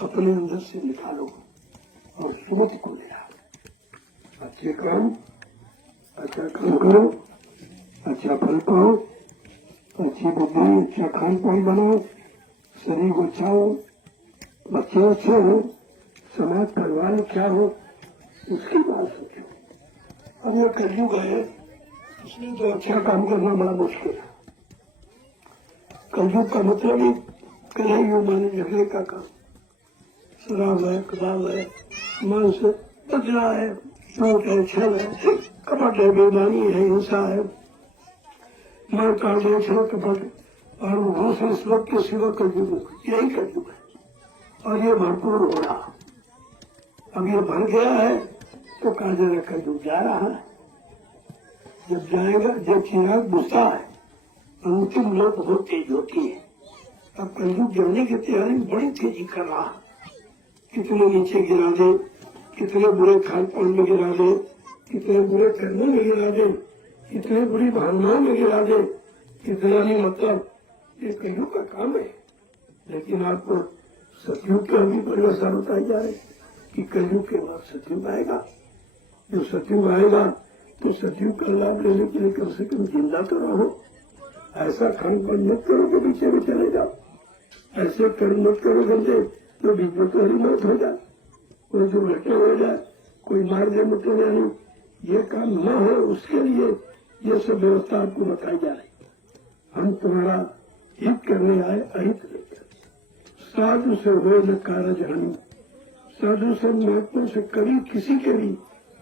अपने अंदर से निकालो और सुमति को ले आओ। अच्छे काम, अच्छा काम करो, अच्छा फल पाओ, अच्छी बुद्धि, अच्छा खान पान बनाओ, शरीर को अच्छा हो, बच्चे अच्छे हो, समाज परिवार क्या हो, उसकी बात सोचो। अब यह कलयुग है, इसमें तो अच्छा काम करना बड़ा मुश्किल है। कलयुग का मतलब ही कलयुग माने झगड़े का काम, शराब है, कबाब है, मांस है, बदला है, चोट है, छल है, कपट है, बेईमानी है, हिंसा है, मार काट है, छल कपट, और वो से इस वक्त के सिवा कलयुग, यही कलयुग है। और ये भरपूर हो रहा, अब ये भर गया है तो कहा जा रहा कलयुग जा रहा है। जब जाएगा, जब चिराग बुझता है, अंतिम लोग बहुत तेज होती है। अब कलयुग जाने की तैयारी में बड़ी तेजी कर रहा है। कितने नीचे गिरा दे, कितने बुरे खान पान में गिरा दे, कितने बुरे कर्मों में गिरा दे, कितने बुरी भावनाओं में गिरा दे, कितना नहीं, मतलब ये कलयुग का काम है। लेकिन आपको सतयुग के अभी परिभाषा बताई जा रही कि कलयुग के बाद सतयुग आएगा। जो सतयुग आएगा तो सतयुग का लाभ लेने के लिए कम से कम जिंदा तो रहो। ऐसा खान पान मत करो कि पीछे में चले जाओ, ऐसे कर्म मत करो गंदे तो बीच में तुम्हारी मौत हो जाए, कोई दुर्घटना हो जाए, कोई मार दे मुझे नहीं। ये काम न हो, उसके लिए ये सब व्यवस्था आपको बताई जा रही। हम तुम्हारा हित करने आए, अहित लेकर। साधु से हो न कारज हानि, साधु से महात्मा से कभी किसी के भी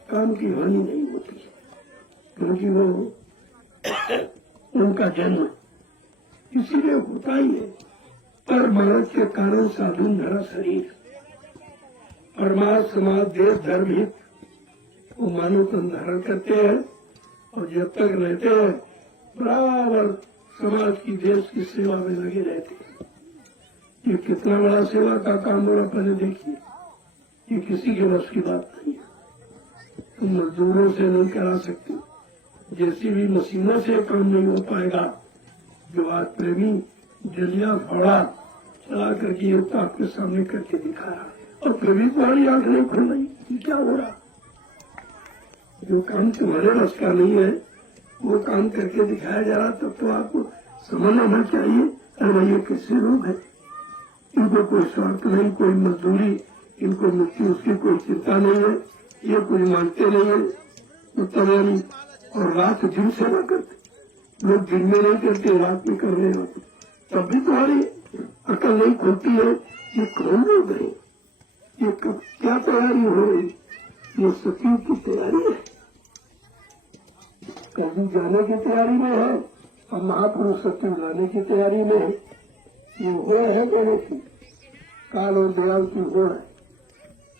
काम की हानि नहीं होती, क्योंकि वो उनका जन्म इसीलिए होता ही है। पर मानव के कारण साधु धरा शरीर, परमार्थ समाज देश धर्म हित वो मानव को धारण करते हैं, और जब तक रहते हैं बराबर समाज की, देश की सेवा में लगे रहते हैं। ये कितना बड़ा सेवा का काम हो रहा, पहले देखिए। ये किसी के बस की बात नहीं है, तुम मजदूरों से नहीं करा सकते, जैसी भी मशीनों से काम नहीं हो पाएगा। जो आज प्रेमी जलिया फाड़ा चला करके ये तो आपके सामने करके दिखाया, और प्रेमी तुम्हारी आंख नहीं खुल रही, क्या हो रहा। जो काम तुम्हारे बस का नहीं है वो काम करके दिखाया जा रहा, तब तो आपको समझना चाहिए अरे ये कैसे लोग हैं, इनको कोई स्वार्थ नहीं, कोई मजदूरी, इनको मृत्यु उसकी कोई चिंता नहीं है, ये कोई मानते नहीं है, उत्तरायणी और रात दिन सेवा करते। लोग दिन में नहीं करते, रात में कर रहे होते, तब भी तुम्हारी अकल नहीं खुलती है। ये कौन लोग हैं, ये कब क्या तैयारी हो रही, ये सतयुग की तैयारी है, कभी जाने की तैयारी में है, और महापुरुष सतयुग लाने की तैयारी में है। ये हो है दोनों की, काल और दयाल की हो है।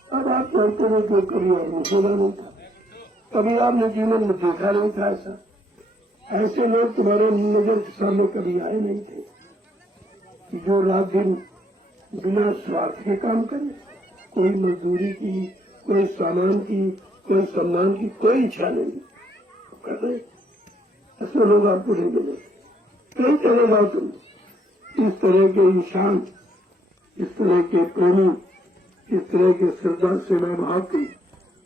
अब आप जानते हो कि कभी और होना नहीं था, कभी आपने जीवन में देखा नहीं था ऐसा। ऐसे लोग तुम्हारे नजर के सामने कभी आए नहीं थे जो रात दिन बिना स्वार्थ के काम करे, कोई मजदूरी की, कोई सामान की, कोई सम्मान की कोई इच्छा नहीं कर रहे। ऐसे लोग आपको नहीं मिले। कहीं चले जाओ तुम, इस तरह के इंसान, इस तरह के प्रेमी, इस तरह के श्रद्धा सेवा भाव के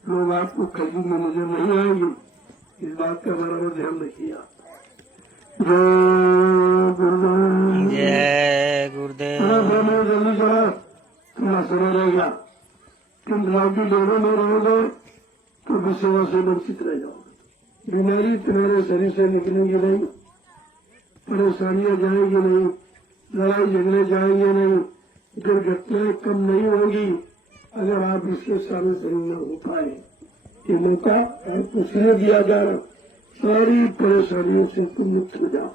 लोग आपको कभी में नजर नहीं आएंगे। इस बात का बराबर ध्यान रखिए आप। जय गुरुदेव। जय गुरुदेव। जल्दी करा, थोड़ा समय रह गया। तुम राउटी दोनों में रहोगे तो भी सेवा से वंचित रह जाओगे। बीमारी तुम्हारे शरीर से निकलेंगी नहीं, परेशानियां जाएंगी नहीं, लड़ाई झगड़े जाएंगे नहीं, दुर्घटनाएं कम नहीं होगी अगर आप इसके सामने शरीर न हो पाए। ये मौका आपको इसलिए दिया जा रहा, सारी परेशानियों से तुम मुक्त हो जाओ।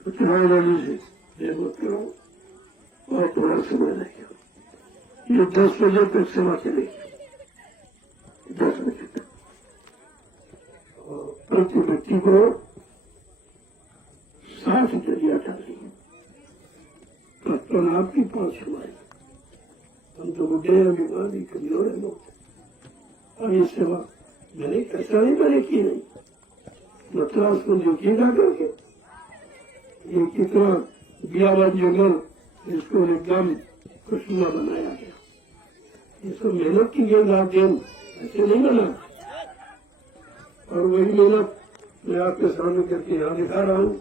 तो चुनाव जल्दी से ये मत करो और थोड़ा समय रह गया। ये 10 बजे तक सेवा चलेगी, 10 बजे तक। प्रति व्यक्ति को 60 जरिया डालेंगे, 55 आपकी 5 हमारी। हम तो बुढ़े हैं, बीमारी कमजोर है लोग। और ये सेवा मैंने कैसा नहीं मैंने की नहीं, मतलब उसको जो की जा करके ये कितना बियाबान जंगल, इसको एकदम खुशनुमा बनाया गया। ये सब मेहनत की गई रात दिन, ऐसे नहीं बना। और वही मेहनत मैं आपके सामने करके यहाँ दिखा रहा हूँ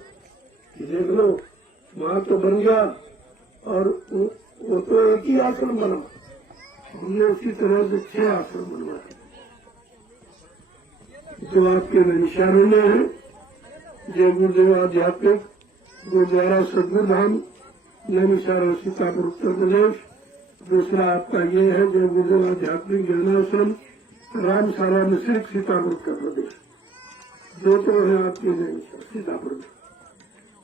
कि देख लो, वहां तो बन गया और वो तो एक ही आश्रम बना, हमने उसी तरह से 6 आश्रम बनवाए जो आपके निशानों में है। जय गुरुदेव आध्यात्मिक गुरुद्वारा सदगुरु धाम, नैमिषारण सीतापुर उत्तर प्रदेश। दूसरा आपका ये है जय गुरुदेव आध्यात्मिक ज्ञानाश्रम रामशाला मिश्रिक सीतापुर उत्तर प्रदेश। 2 तो है आपके नैमिषारण सीतापुर में,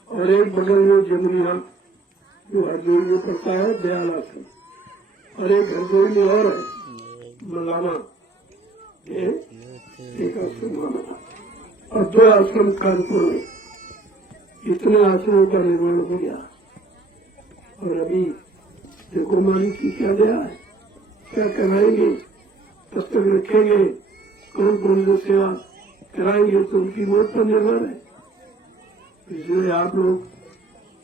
और एक बगल में जमुनिया जो हरदोई में पड़ता है दयाल आश्रम, और एक हरदोई में और है मलाना, एक आश्रम माना, और 2 आश्रम कानपुर में। इतने आश्रमों का निर्माण हो गया। और अभी देखो मालिक की क्या दया है, क्या कराएंगे, पुस्तक रखेंगे, कौन कौन जो सेवा कराएंगे तो उनकी मौत पर निर्भर है। इसलिए आप लोग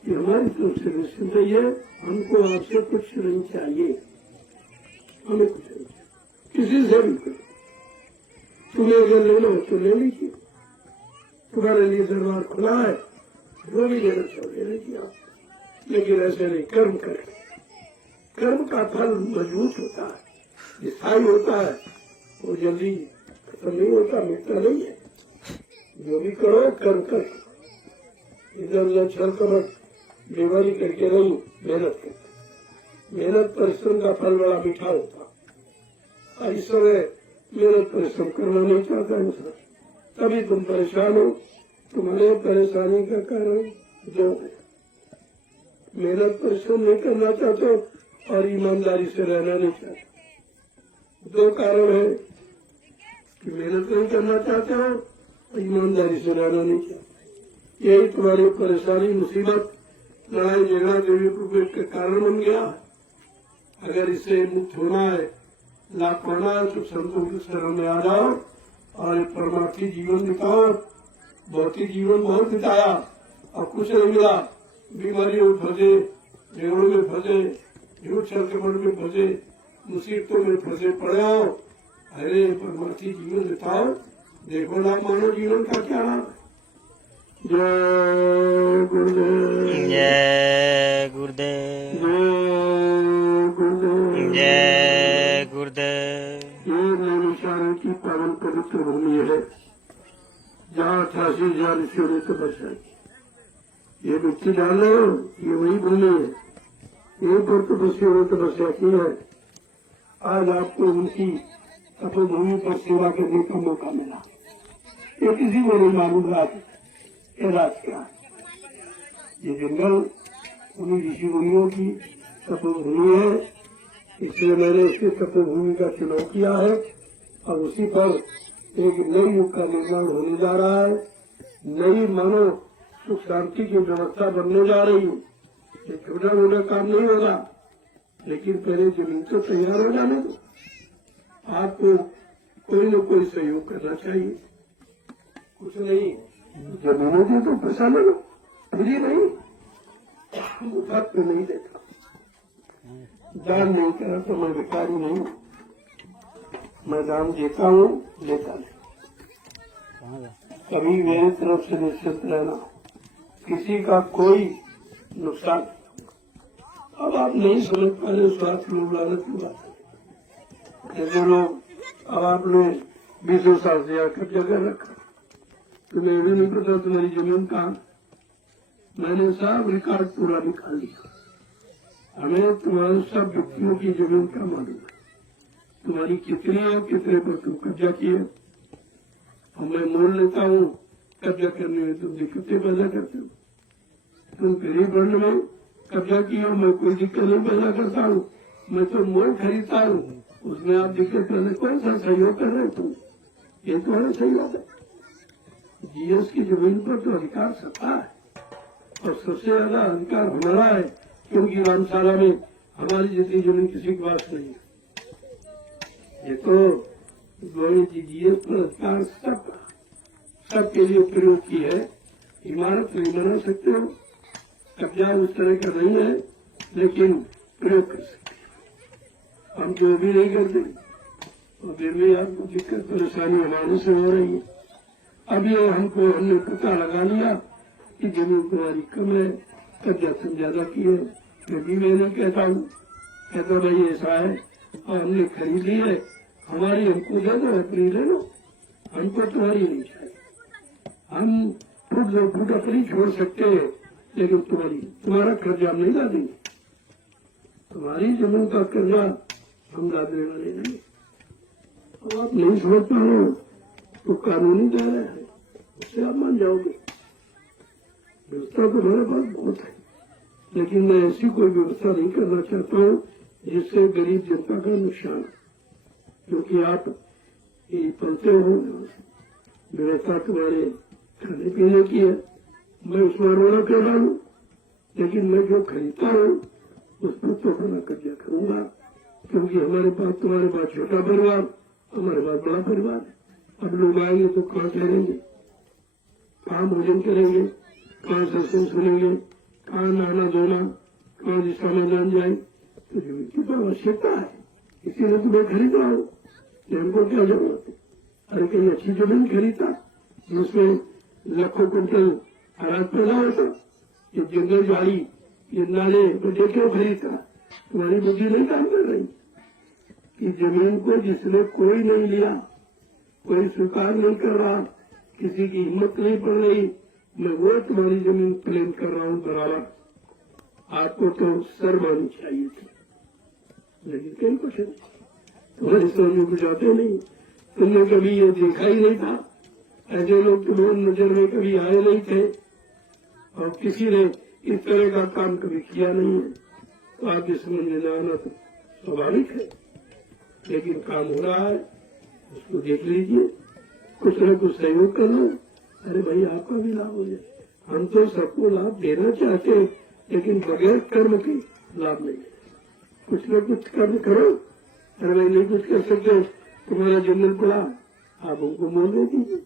ये हमारी तरफ से निश्चिंत है, हमको आपसे कुछ नहीं चाहिए, हमें कुछ नहीं चाहिए किसी से भी कुछ। तुम्हें अगर लेना हो तो ले लीजिए, तुम्हारे लिए दरबार खुला है, जो भी लेना चाहो ले लीजिए आप, लेकिन ऐसे नहीं। कर्म करें, कर्म का फल मजबूत होता है, स्थायी होता है, वो जल्दी खत्म नहीं होता, मिटता नहीं है। जो भी करो कर्म कर, इधर उधर छल कपट बेमारी करके नहीं, मेहनत कर। मेहनत परिश्रम का फल बड़ा मीठा होता है। इस समय मेहनत परिश्रम करना नहीं चाहता इंसान, तभी तुम परेशान हो। तुम्हारे परेशानी का कारण जो है, मेहनत परिश्रम नहीं करना चाहते हो और ईमानदारी से रहना नहीं चाहते। 2 कारण है कि मेहनत नहीं करना चाहते हो और ईमानदारी से रहना नहीं चाहते। यही तुम्हारी परेशानी, मुसीबत, लड़ाई झगड़ा, देवी प्रवेश का कारण बन गया। अगर इससे मुक्त होना है, लाभ पाना है, तो संतों की शरण में आ जाओ और परमार्थी जीवन बिताओ। भौतिक जीवन बहुत बिताया और कुछ नहीं मिला, बीमारियों में फंसे, झगड़ों में फंसे, झूठ छल में फंसे, मुसीबतों में फंसे पड़े हो। अरे परमार्थी जीवन बिताओ, देखो ना मानव जीवन का क्या नाम है। जय गुरुदेव। जय गुरुदेव। जय गुरुदेव। जय गुरुदेव। ये नैमिषारण की पावन पवित्र भूमि है जहाँ 88,000 ऋषियों ने तपस्या की। ये मिट्टी डाल रहे हो, ये वही भूमि है, यहीं पर तपस्वियों ने तपस्या की है। आज आपको उनकी तपोभूमि पर सेवा करने का मौका मिला। ये किसी को नहीं मालूम रात ये रात क्या है। ये जंगल उन्हीं ऋषि मुनियों की तपोभूमि है, इसलिए मैंने इसकी तपोभूमि का चुनाव किया है। और उसी पर एक नए युग का निर्माण होने जा रहा है। नई मानो सुख शांति की व्यवस्था बनने जा रही है। ये छोटा मोटा काम नहीं होगा, लेकिन पहले जमीन तो तैयार हो जाने दो। आपको कोई न कोई सहयोग करना चाहिए। कुछ नहीं, जमीनों दे तो पैसा ले लो, फ्री नहीं, मुफ्त तो नहीं देता। दान नहीं करा तो मैं भिखारी नहीं हूँ, मैं दान देता हूँ, लेता नहीं। कभी मेरी तरफ से निश्चित रहना, किसी का कोई नुकसान। अब आप नहीं समझ पा रहे, स्वार्थ लोग लालच की बात है। जैसे लोग अब आपने 20 साल से आकर जगह रखा, तुम्हें भी नहीं पता तुम्हारी जमीन कहाँ। मैंने सब रिकॉर्ड पूरा निकाल लिया। हमें तुम्हारे सब व्यक्तियों की जमीन का मालूम है, तुम्हारी कितनी और कितने पर तुम कब्जा किए। और मैं मोल लेता हूँ, कब्जा करने में तुम दिक्कतें पैदा करते हो। तुम गरीब वर्ण में कब्जा किए हो, मैं कोई दिक्कत नहीं पैदा करता हूँ, मैं तो मोल खरीदता हूँ, उसमें आप दिक्कत करने कौन सा सहयोग कर रहे हो तुम? ये तुम्हारा सहयोग है। जीएस की जमीन पर तो अधिकार सत्ता है, और सबसे ज्यादा अधिकार हमारा है, क्योंकि रामशाला में हमारी जितनी जमीन किसी के पास नहीं है। ये तो जीएस पर अधिकार सबके लिए प्रयोग की है। इमारत नहीं बना सकते हो, कब्जा उस तरह का नहीं है, लेकिन प्रयोग कर सकते हैं। हम जो भी नहीं करते, और फिर भी आपको दिक्कत परेशानी हमारे से हो रही है। अब ये हमने पता लगा लिया कि जमीन तुम्हारी कम है, कब्जा तुम ज्यादा की है। क्योंकि मैंने कहता भाई ऐसा है, और हमने खरीद ली है, हमारी हमको दे दो, अपनी ले लो, हमको तुम्हारी नहीं चाहिए। हम फुट अपनी छोड़ सकते हैं, लेकिन तुम्हारा कर्जा हम नहीं ला देंगे। तुम्हारी जमीन का कर्जा हम ला देने वाले नहीं। अब आप नहीं समझ पा रहे हो तो कानूनी दायरा है, उससे आप मान जाओगे। व्यवस्था तो हमारे पास बहुत है, लेकिन मैं ऐसी कोई व्यवस्था नहीं करना चाहता हूँ जिससे गरीब जनता का नुकसान, क्योंकि आप ये पलते हो, व्यवस्था तुम्हारे खाने पीने की है, मैं उसमें रोना कर रहा हूँ, लेकिन मैं जो खरीदता हूँ उस पर तो अपना कब्जा करूंगा, क्योंकि हमारे पास तुम्हारे पास छोटा परिवार, हमारे पास बड़ा परिवार है। अब लोग आएंगे तो कहाँ ठहरेंगे, कहाँ भोजन करेंगे, कहाँ सत्संग सुनेंगे, कहाँ नहाना धोना, कहाँ दिशा में जान जाए। तो जमीन की तो आवश्यकता है, इसीलिए तुम्हें खरीद रहा हूँ। हमको क्या जरूरत है? अरे कहीं अच्छी जमीन खरीदता जिसमें लाखों कुंटल अनाज पैदा होता, ये जंगल झाड़ी, ये नाले बड़े क्यों खरीदता? तुम्हारी बुद्धि नहीं काम कर रही कि जमीन को जिसने कोई नहीं लिया, कोई स्वीकार नहीं कर रहा, किसी की हिम्मत नहीं पड़ रही, मैं वो तुम्हारी जमीन क्लेम कर रहा हूँ बराबर। आपको तो शर्म आनी चाहिए थी, लेकिन कहीं कुछ नहीं, तुम्हारी समझ में कुछ आते नहीं। तुमने कभी ये देखा ही नहीं था, ऐसे लोग तुम्हारी नजर में कभी आए नहीं थे, और किसी ने इस तरह का काम कभी किया नहीं है। तो आप इस समझ में आना तो स्वाभाविक है, लेकिन काम हो रहा है, उसको देख लीजिए, कुछ न कुछ सहयोग कर लो। अरे भाई आपका भी लाभ हो जाए। हम तो सबको लाभ देना चाहते हैं, लेकिन बगैर कर्म के लाभ नहीं है। कुछ न कुछ कर्म करो। अरे भाई नहीं कुछ कर सकते, तुम्हारा जंगल पड़ा, आप उनको मोल दे दीजिए,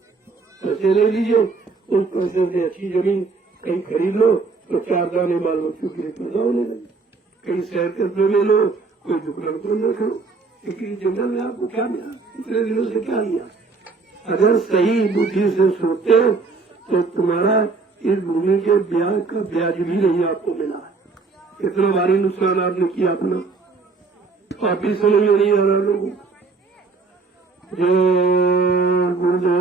पैसे ले लीजिए, उस पैसे से अच्छी जमीन कहीं खरीद लो तो 4 दाने बाल बच्चों के लिए पैदा होने लगे। कहीं शहर कस्बे में लो, कोई दुकान पर न करो, क्योंकि जंगल में आपको क्या मिला, इतने दिनों से क्या लिया। अगर सही बुद्धि से सोचते हो तो तुम्हारा इस भूमि के ब्याज का ब्याज भी नहीं आपको मिला है। इतना भारी नुकसान आपने किया अपना, आप भी समझ में नहीं आ रहा लोगों। जय गुरुदेव,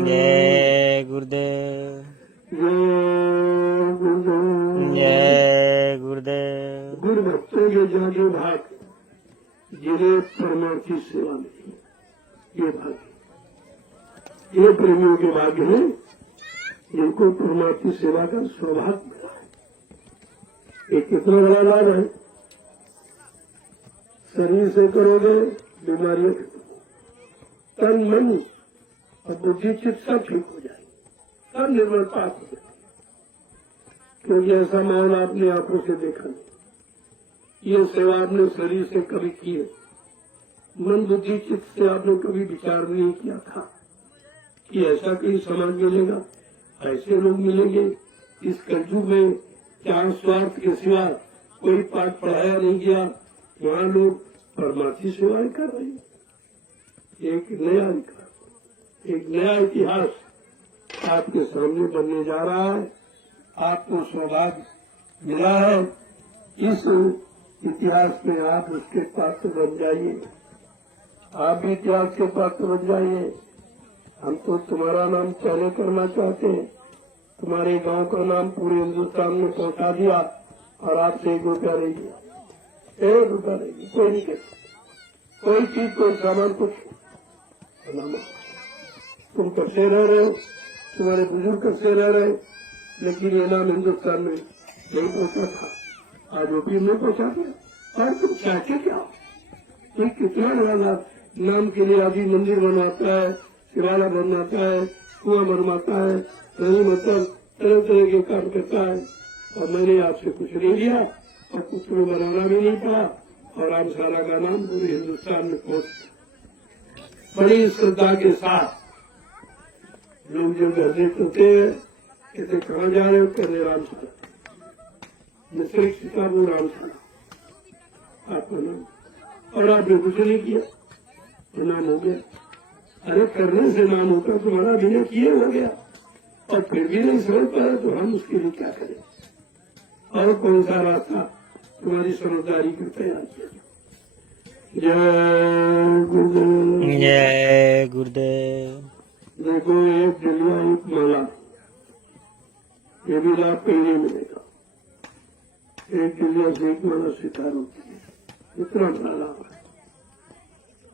जय गुरुदेव, जय गुरुदेव, जय गुरुदेव। गुरु भक्तों के जागे भाग, जिन्हें परमार्थी सेवा मिली, ये भाग्य, ये प्रेमियों के भाग्य है जिनको परमार्थी सेवा का सौभाग्य मिला है। ये कितना बड़ा लाभ है। शरीर से करोगे बीमारियां, तन मन और बुद्धि चित्त सब ठीक हो जाए। सब निर्मल पाप हो गया, क्योंकि ऐसा माहौल आपने आंखों से देखा नहीं। ये सेवा आपने शरीर से कभी की है, मन बुद्धि चित्त से आपने कभी विचार भी नहीं किया था कि ऐसा कहीं समाज मिलेगा, ऐसे लोग मिलेंगे। इस कलयुग में क्या स्वार्थ के सिवा कोई पाठ पढ़ाया नहीं गया, वहाँ लोग परमार्थी सेवाएं कर रहे हैं। एक नया विकास, एक नया इतिहास आपके सामने बनने जा रहा है। आपको सौभाग्य मिला है, इस इतिहास में आप उसके पात्र बन जाइए। आप भी इतिहास के पात्र बन जाइए। हम तो तुम्हारा नाम पहले करना चाहते हैं, तुम्हारे गांव का नाम पूरे हिंदुस्तान में पहुंचा दिया और आपसे 1 रुपया नहीं दिया, 1 रुपया नहीं दिया, कोई नहीं कहता, कोई चीज कोई सामान कुछ तुम करते रह रहे हो, तुम्हारे बुजुर्ग करते रह रहे, लेकिन ये नाम हिंदुस्तान में नहीं पहुंचा था, आज वो भी नहीं पहुंचा दिया। और तुम चाहते क्या? कोई कितना बड़ा नाम के लिए आदि मंदिर बनवाता है, शिवाला बनवाता है, कुआं बनवाता है, नहीं मतलब तरह तरह के काम करता है। और मैंने आपसे कुछ नहीं लिया और कुछ में बनाना भी नहीं पड़ा, और रामशाला का नाम पूरे हिंदुस्तान में पहुंच बड़ी श्रद्धा के साथ लोग जो घर होते हैं, कहते कहाँ जा रहे हो? कहते रामशाला, मिश्र सीतापुर रामशाला आपका नाम, और आपने कुछ नहीं किया, तो नाम हो गया। अरे करने से नाम होता, तुम्हारा बिना किए हो गया, और फिर भी नहीं समझ पाया तो हम उसके लिए क्या करें? और कौन सा रास्ता तुम्हारी समझदारी को तैयार किया? जय गुरुदेव, जय गुरुदेव। देखो, एक जलिया एक माला, ये भी लाभ कहीं नहीं मिलेगा। एक जलिया से एक माला स्वीकार होती है, इतना बड़ा लाभ है।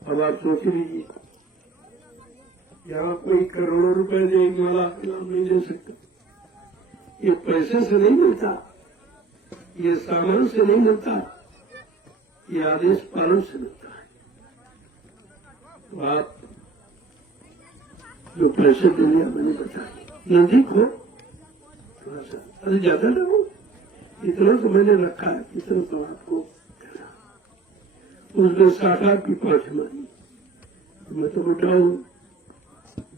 अब आप सोच लीजिए, यहाँ कोई करोड़ों रुपए से एक माला का नाम नहीं दे सकता। ये पैसे से नहीं मिलता, ये सामान से नहीं मिलता, ये आदेश पालन से मिलता है। तो आप जो पैसे दे दिया मैंने बताया, नजदीक हो थोड़ा सा, अरे ज्यादा ना हो, इतना तो मैंने रखा है, इतना तो आपको उसमें 60 की 5 मानी। मैं तो बुढ़ा हूँ,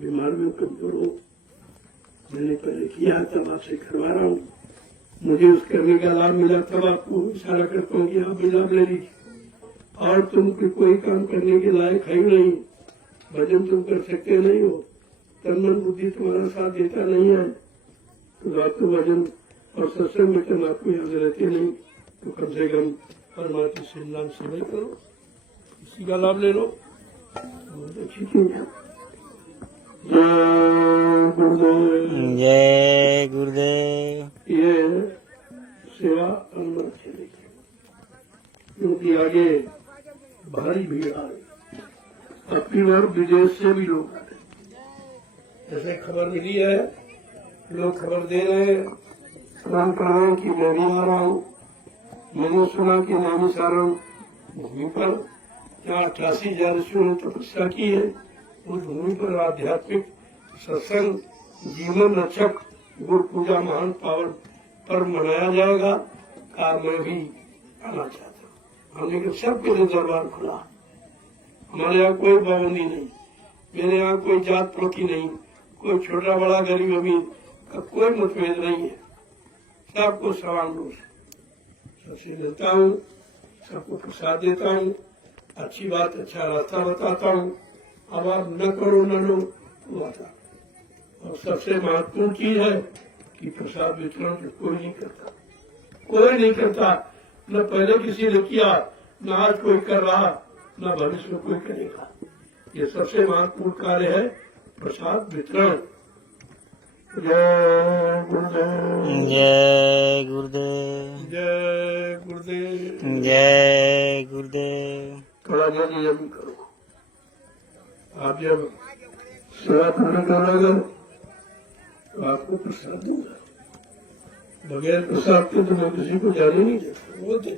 बीमार में कमजोर हूँ, मैंने पहले किया, तब आपसे करवा रहा हूँ। मुझे उस करने का लाभ मिला, तब आपको इशारा करता हूँ कि आप भी लाभ ले लीजिए। और तुम कोई काम करने के लायक है ही नहीं, भजन तुम कर सकते नहीं हो, तन मन बुद्धि तुम्हारा साथ देता नहीं है, तो रात को भजन और सत्संग में तुम आपको याद रहते नहीं, तो कम से कम परमात्मा से नाम सेवा करो, इसी का लाभ ले लो, बहुत अच्छी चीज है। जय गुरुदेव, जय गुरुदेव। ये सेवा अंदर चलेगी, क्योंकि आगे भारी भीड़ आ रही। अब की बार विदेश से भी लोग आ रहे, जैसे खबर मिली है, लोग खबर दे रहे हैं, फोन कर रहे हैं कि मैं भी आ रहा हूँ। मैंने सुना कि नामिसारण भूमि पर जहाँ 88,000 ऋषियों ने तपस्या की है, उस भूमि पर आध्यात्मिक सत्संग जीवन रक्षक गुरु पूजा महान पावन पर्व मनाया जाएगा। मैं भी आना चाहता हूँ। हमने कहा सबके लिए दरबार खुला, हमारे यहाँ कोई पाबंदी नहीं, मेरे यहाँ कोई जात प्रति नहीं, कोई छोटा बड़ा गरीब अमीर का कोई मतभेद नहीं है, सबको समान रूप सबसे मिलता हूँ, सबको प्रसाद देता हूँ, अच्छी बात अच्छा रास्ता बताता हूँ। अब आप न करो न लो बता। और सबसे महत्वपूर्ण चीज है कि प्रसाद वितरण कोई नहीं करता, कोई नहीं करता, न पहले किसी ने किया, न आज कोई कर रहा, न भविष्य में कोई करेगा। ये सबसे महत्वपूर्ण कार्य है, प्रसाद वितरण। जय गुरुदेव, जय गुरुदेव, जय गुरुदेव, जय गुरुदेव। थोड़ा जल्दी जल्दी करो। आप जब सेवा करने का लगे तो आपको प्रसाद दूंगा, बगैर प्रसाद के तो मैं किसी को जाने नहीं देता, वो दे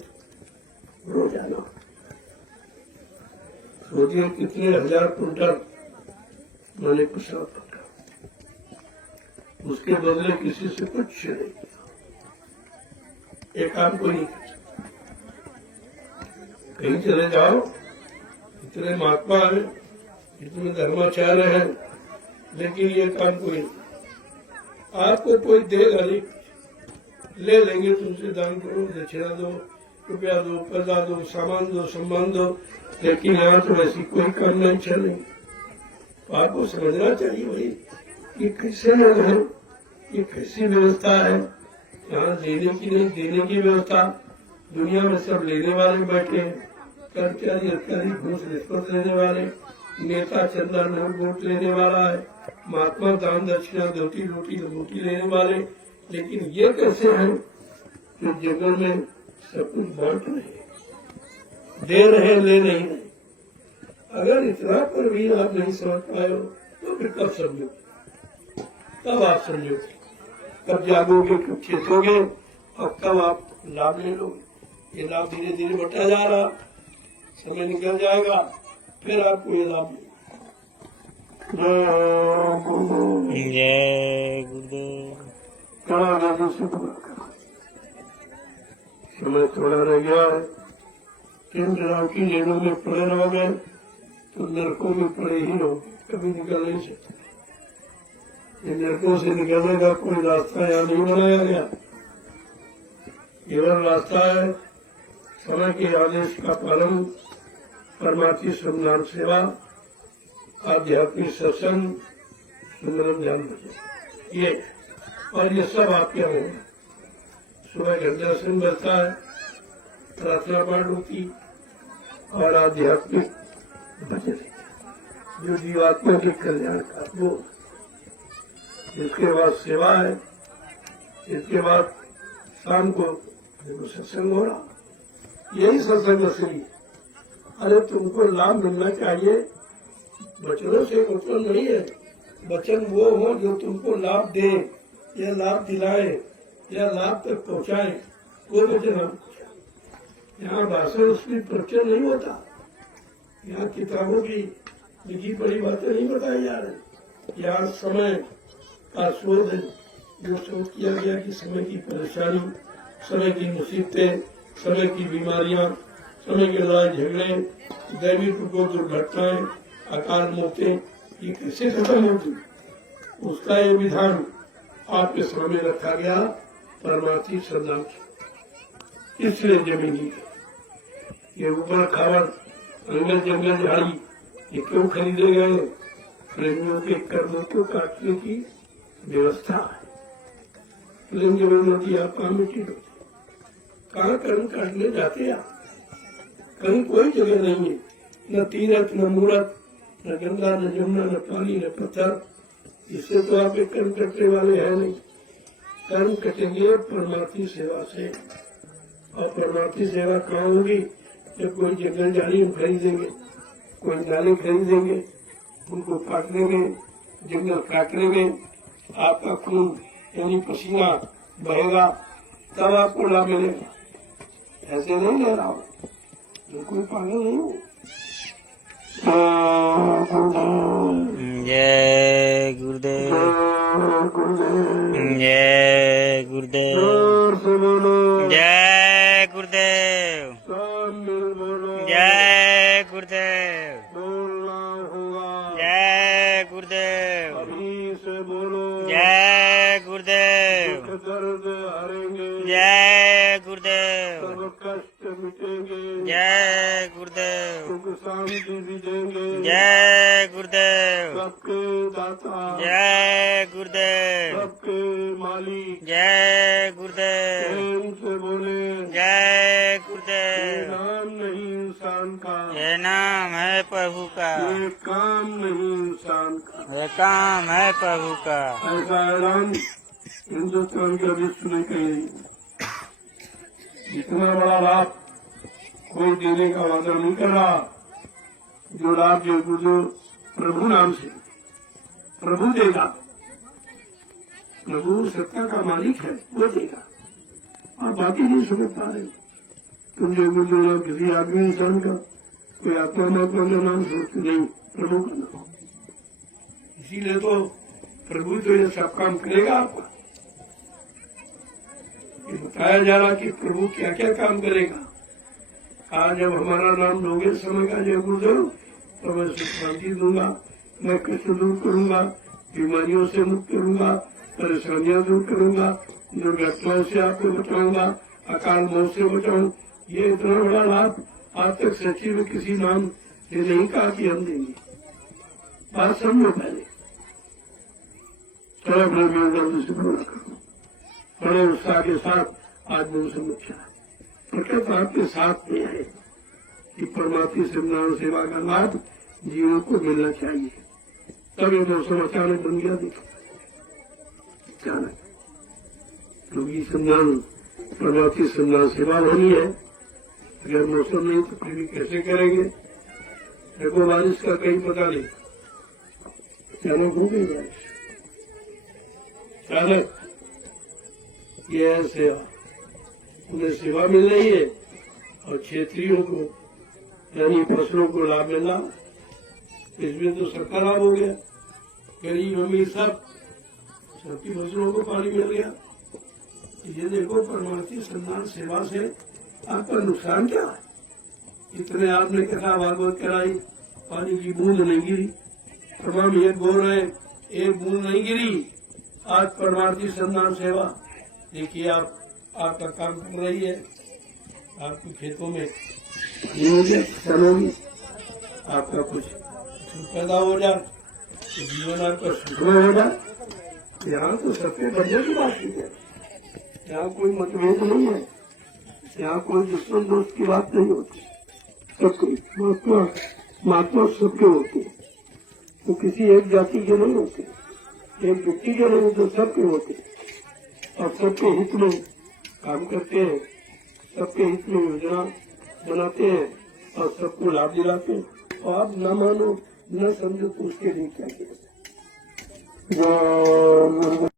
रोजाना। सोचिए कितने 1000 कुंटल मैंने प्रसाद पका, उसके बदले किसी से कुछ नहीं, एक काम कोई नहीं कर सकता। कहीं चले जाओ, इतने महात्मा है, इतने धर्माचार्य हैं, लेकिन ये काम कोई नहीं। आपको कोई देगा नहीं, ले लेंगे तुमसे, दान करो, दक्षिणा दो, रुपया दो, पैसा दो, सामान दो, सम्मान दो, लेकिन यहाँ तो ऐसी कोई काम नहीं चल रही। तो आपको समझना चाहिए भाई, ये कैसे लोग हैं, ये कैसी व्यवस्था है। यहाँ देने की नहीं, देने की व्यवस्था। दुनिया में सब लेने वाले बैठे हैं, कर्मचारी अधिकारी घूस रिश्वत लेने वाले, नेता चंदा नोट वोट लेने वाला है, महात्मा दान दक्षिणा धोती रोटी रोटी लेने वाले। लेकिन ये कैसे है कि जंगल में सब कुछ बांट रहे हैं, दे रहे, ले नहीं रहे। अगर इतना पर भी आप नहीं समझ पाए हो तो फिर कब समझो, कब आप समझोगे, कब जागोगे, कब चेतोगे और कब आप लाभ ले लोगे। ये लाभ धीरे धीरे बढ़ता जा रहा, समय निकल जाएगा, फिर आपको ये लाभ जय गुरुदेव। समय थोड़ा रह गया है। तीन राव की जेलों में पड़े रहोगे तो नरकों में पड़े ही रहोगे, कभी निकल नहीं सकते। इन नरकों से निकलने का कोई रास्ता यहाँ नहीं बनाया गया, केवल रास्ता है समय के आदेश का पालन, परमार्थी श्रमदान सेवा, आध्यात्मिक सत्संग, सुंदरम ध्यान भजन, ये और ये सब आपके होंगे। सुबह घंटा दर्शन बजता है, प्रार्थना पाठ होती और आध्यात्मिक भजन जो जीवात्मा के कल्याण का वो। इसके बाद सेवा है, इसके बाद शाम को देखो सत्संग हो रहा, यही सत्संग असली। अरे तुमको लाभ मिलना चाहिए, वचनों से मतलब नहीं है। वचन वो हो जो तुमको लाभ दे या लाभ दिलाए या लाभ तक पहुँचाए, वो वचन हम। यहाँ भाषण उसकी प्रचय नहीं होता, यहाँ किताबों की लिखी बड़ी बातें नहीं बताई जा रही। यहाँ समय का शोध है, जो शोध किया गया कि समय की परेशानी, समय की मुसीबतें, समय की बीमारियां, समय के लड़ाई झगड़े, दैवी को दुर्घटनाएं, अकाल मौतें, ये कैसे खत्म होती, उसका ये विधान आपके सामने रखा गया परमार्थी श्रद्धा। इसलिए जमीनी ये ऊपर खावर अंगल जंगल झाड़ी ये क्यों खरीदे गए? प्रेमियों के कर्मों को काटने की व्यवस्था है। प्रेम जब होती आप कहाँ मिट्टी होती, कहाँ कर्म काटने जाते आप? कहीं कोई जगह नहीं है, न तीरथ न मूरत, न गंगा न जमुना न पानी न पत्थर। इससे तो आप एक कर्म कटने वाले हैं नहीं। कर्म कटेंगे परमार्थी सेवा से, और परमार्थी सेवा कहाँ होगी? जब कोई जंगल झाड़ी खरीदेंगे, कोई नाले खरीदेंगे, उनको काट लेंगे, जंगल काट लेंगे, आपका खून यानी पसीना बहेगा, तब आपको लाभ मिलेगा। ऐसे नहीं ले रहा हूँ, जो कोई पागल नहीं हो। जय गुरुदेव। जय गुरुदेव। जय गुरुदेव। जय गुरुदेव। जय गुरुदेव। जय गुरुदेव। दर्द हरेंगे, जय गुरुदेव। सब कष्ट मिटेंगे, जय गुरुदेव। सुख शांति भी देंगे, जय गुरुदेव। सबके दाता, जय गुरुदेव। सबके मालिक, जय गुरुदेव। प्रेम से बोले, जय ये गुरुदेव। नाम नहीं इंसान का, ये नाम है प्रभु का, ये काम नहीं इंसान का। ये काम है प्रभु का। ऐसा ऐलान हिंदुस्तान का विश्व में कहीं नहीं। इतना बड़ा लाभ कोई देने का वादा नहीं कर रहा, जो लाभ जो गुरु प्रभु नाम से प्रभु देगा। प्रभु सत्ता का मालिक है, वो देगा। और बाकी नहीं समझ पा रहे, तुम जो गुरु नाम किसी आदमी इंसान का, कोई आत्मा महात्मा का नाम सोचते नहीं, प्रभु का नाम। इसीलिए तो प्रभु तो ये सब काम करेगा आपका। ये बताया जा रहा कि प्रभु क्या क्या काम करेगा। आज जब हमारा नाम लोगे समय का जय गुरुदेव, तो मैं सुख शांति दूंगा, मैं कष्ट दूर करूंगा, बीमारियों से मुक्त करूंगा, परेशानियां दूर करूंगा, दुर्घटनाओं से आपको बचाऊंगा, अकाल मौत से बचाऊं। ये इतना बड़ा लाभ आज तक सच्ची में किसी नाम ये नहीं कहा कि हम देंगे। बात समझो पहले, चलो अपने मेहरबानी से पूरा करो, बड़े उत्साह के साथ आज मौसम अच्छा है। प्रकृति आपके साथ में है कि परमात्मा सत्यनारायण सेवा का लाभ जीवों को मिलना चाहिए। तब ये मौसम अचानक बन गया। देखो अचानक क्योंकि सत्यनारायण परमात्मा सत्यनारायण सेवा होनी है। अगर मौसम नहीं तो फिर भी कैसे करेंगे। देखो बारिश का कहीं पता नहीं, अचानक हो गई बारिश, अचानक ये है सेवा, उन्हें सेवा मिल रही है और क्षेत्रियों को यानी फसलों को लाभ मिल रहा। इसमें तो सबका लाभ हो गया, गरीब अमीर सबकी फसलों को पानी मिल गया। ये देखो परमार्थी सन्मान सेवा से आपका नुकसान क्या है। इतने आपने कथा भागवत कराई, पानी की बूंद नहीं गिरी। तमाम ये बोल रहे एक बूंद नहीं गिरी। आज परमार्थी सन्मान सेवा देखिए आपका काम कर रही है। आपके खेतों में किसानों में आपका कुछ पैदा हो जाए तो जीवन आपका सुखमय हो जाए। यहाँ तो सबके बढ़िया की बात है, यहाँ कोई मतभेद नहीं है, यहाँ कोई दुश्मन दोस्त की बात नहीं होती। सबके महात्मा सबके होते हैं, तो किसी एक जाति के नहीं होते, एक व्यक्ति के नहीं होते, सबके होते और सबके हित में काम करते हैं, सबके हित में योजना बनाते हैं और सबको लाभ दिलाते हैं। और आप न मानो न समझो तो उसके लिए क्या करें।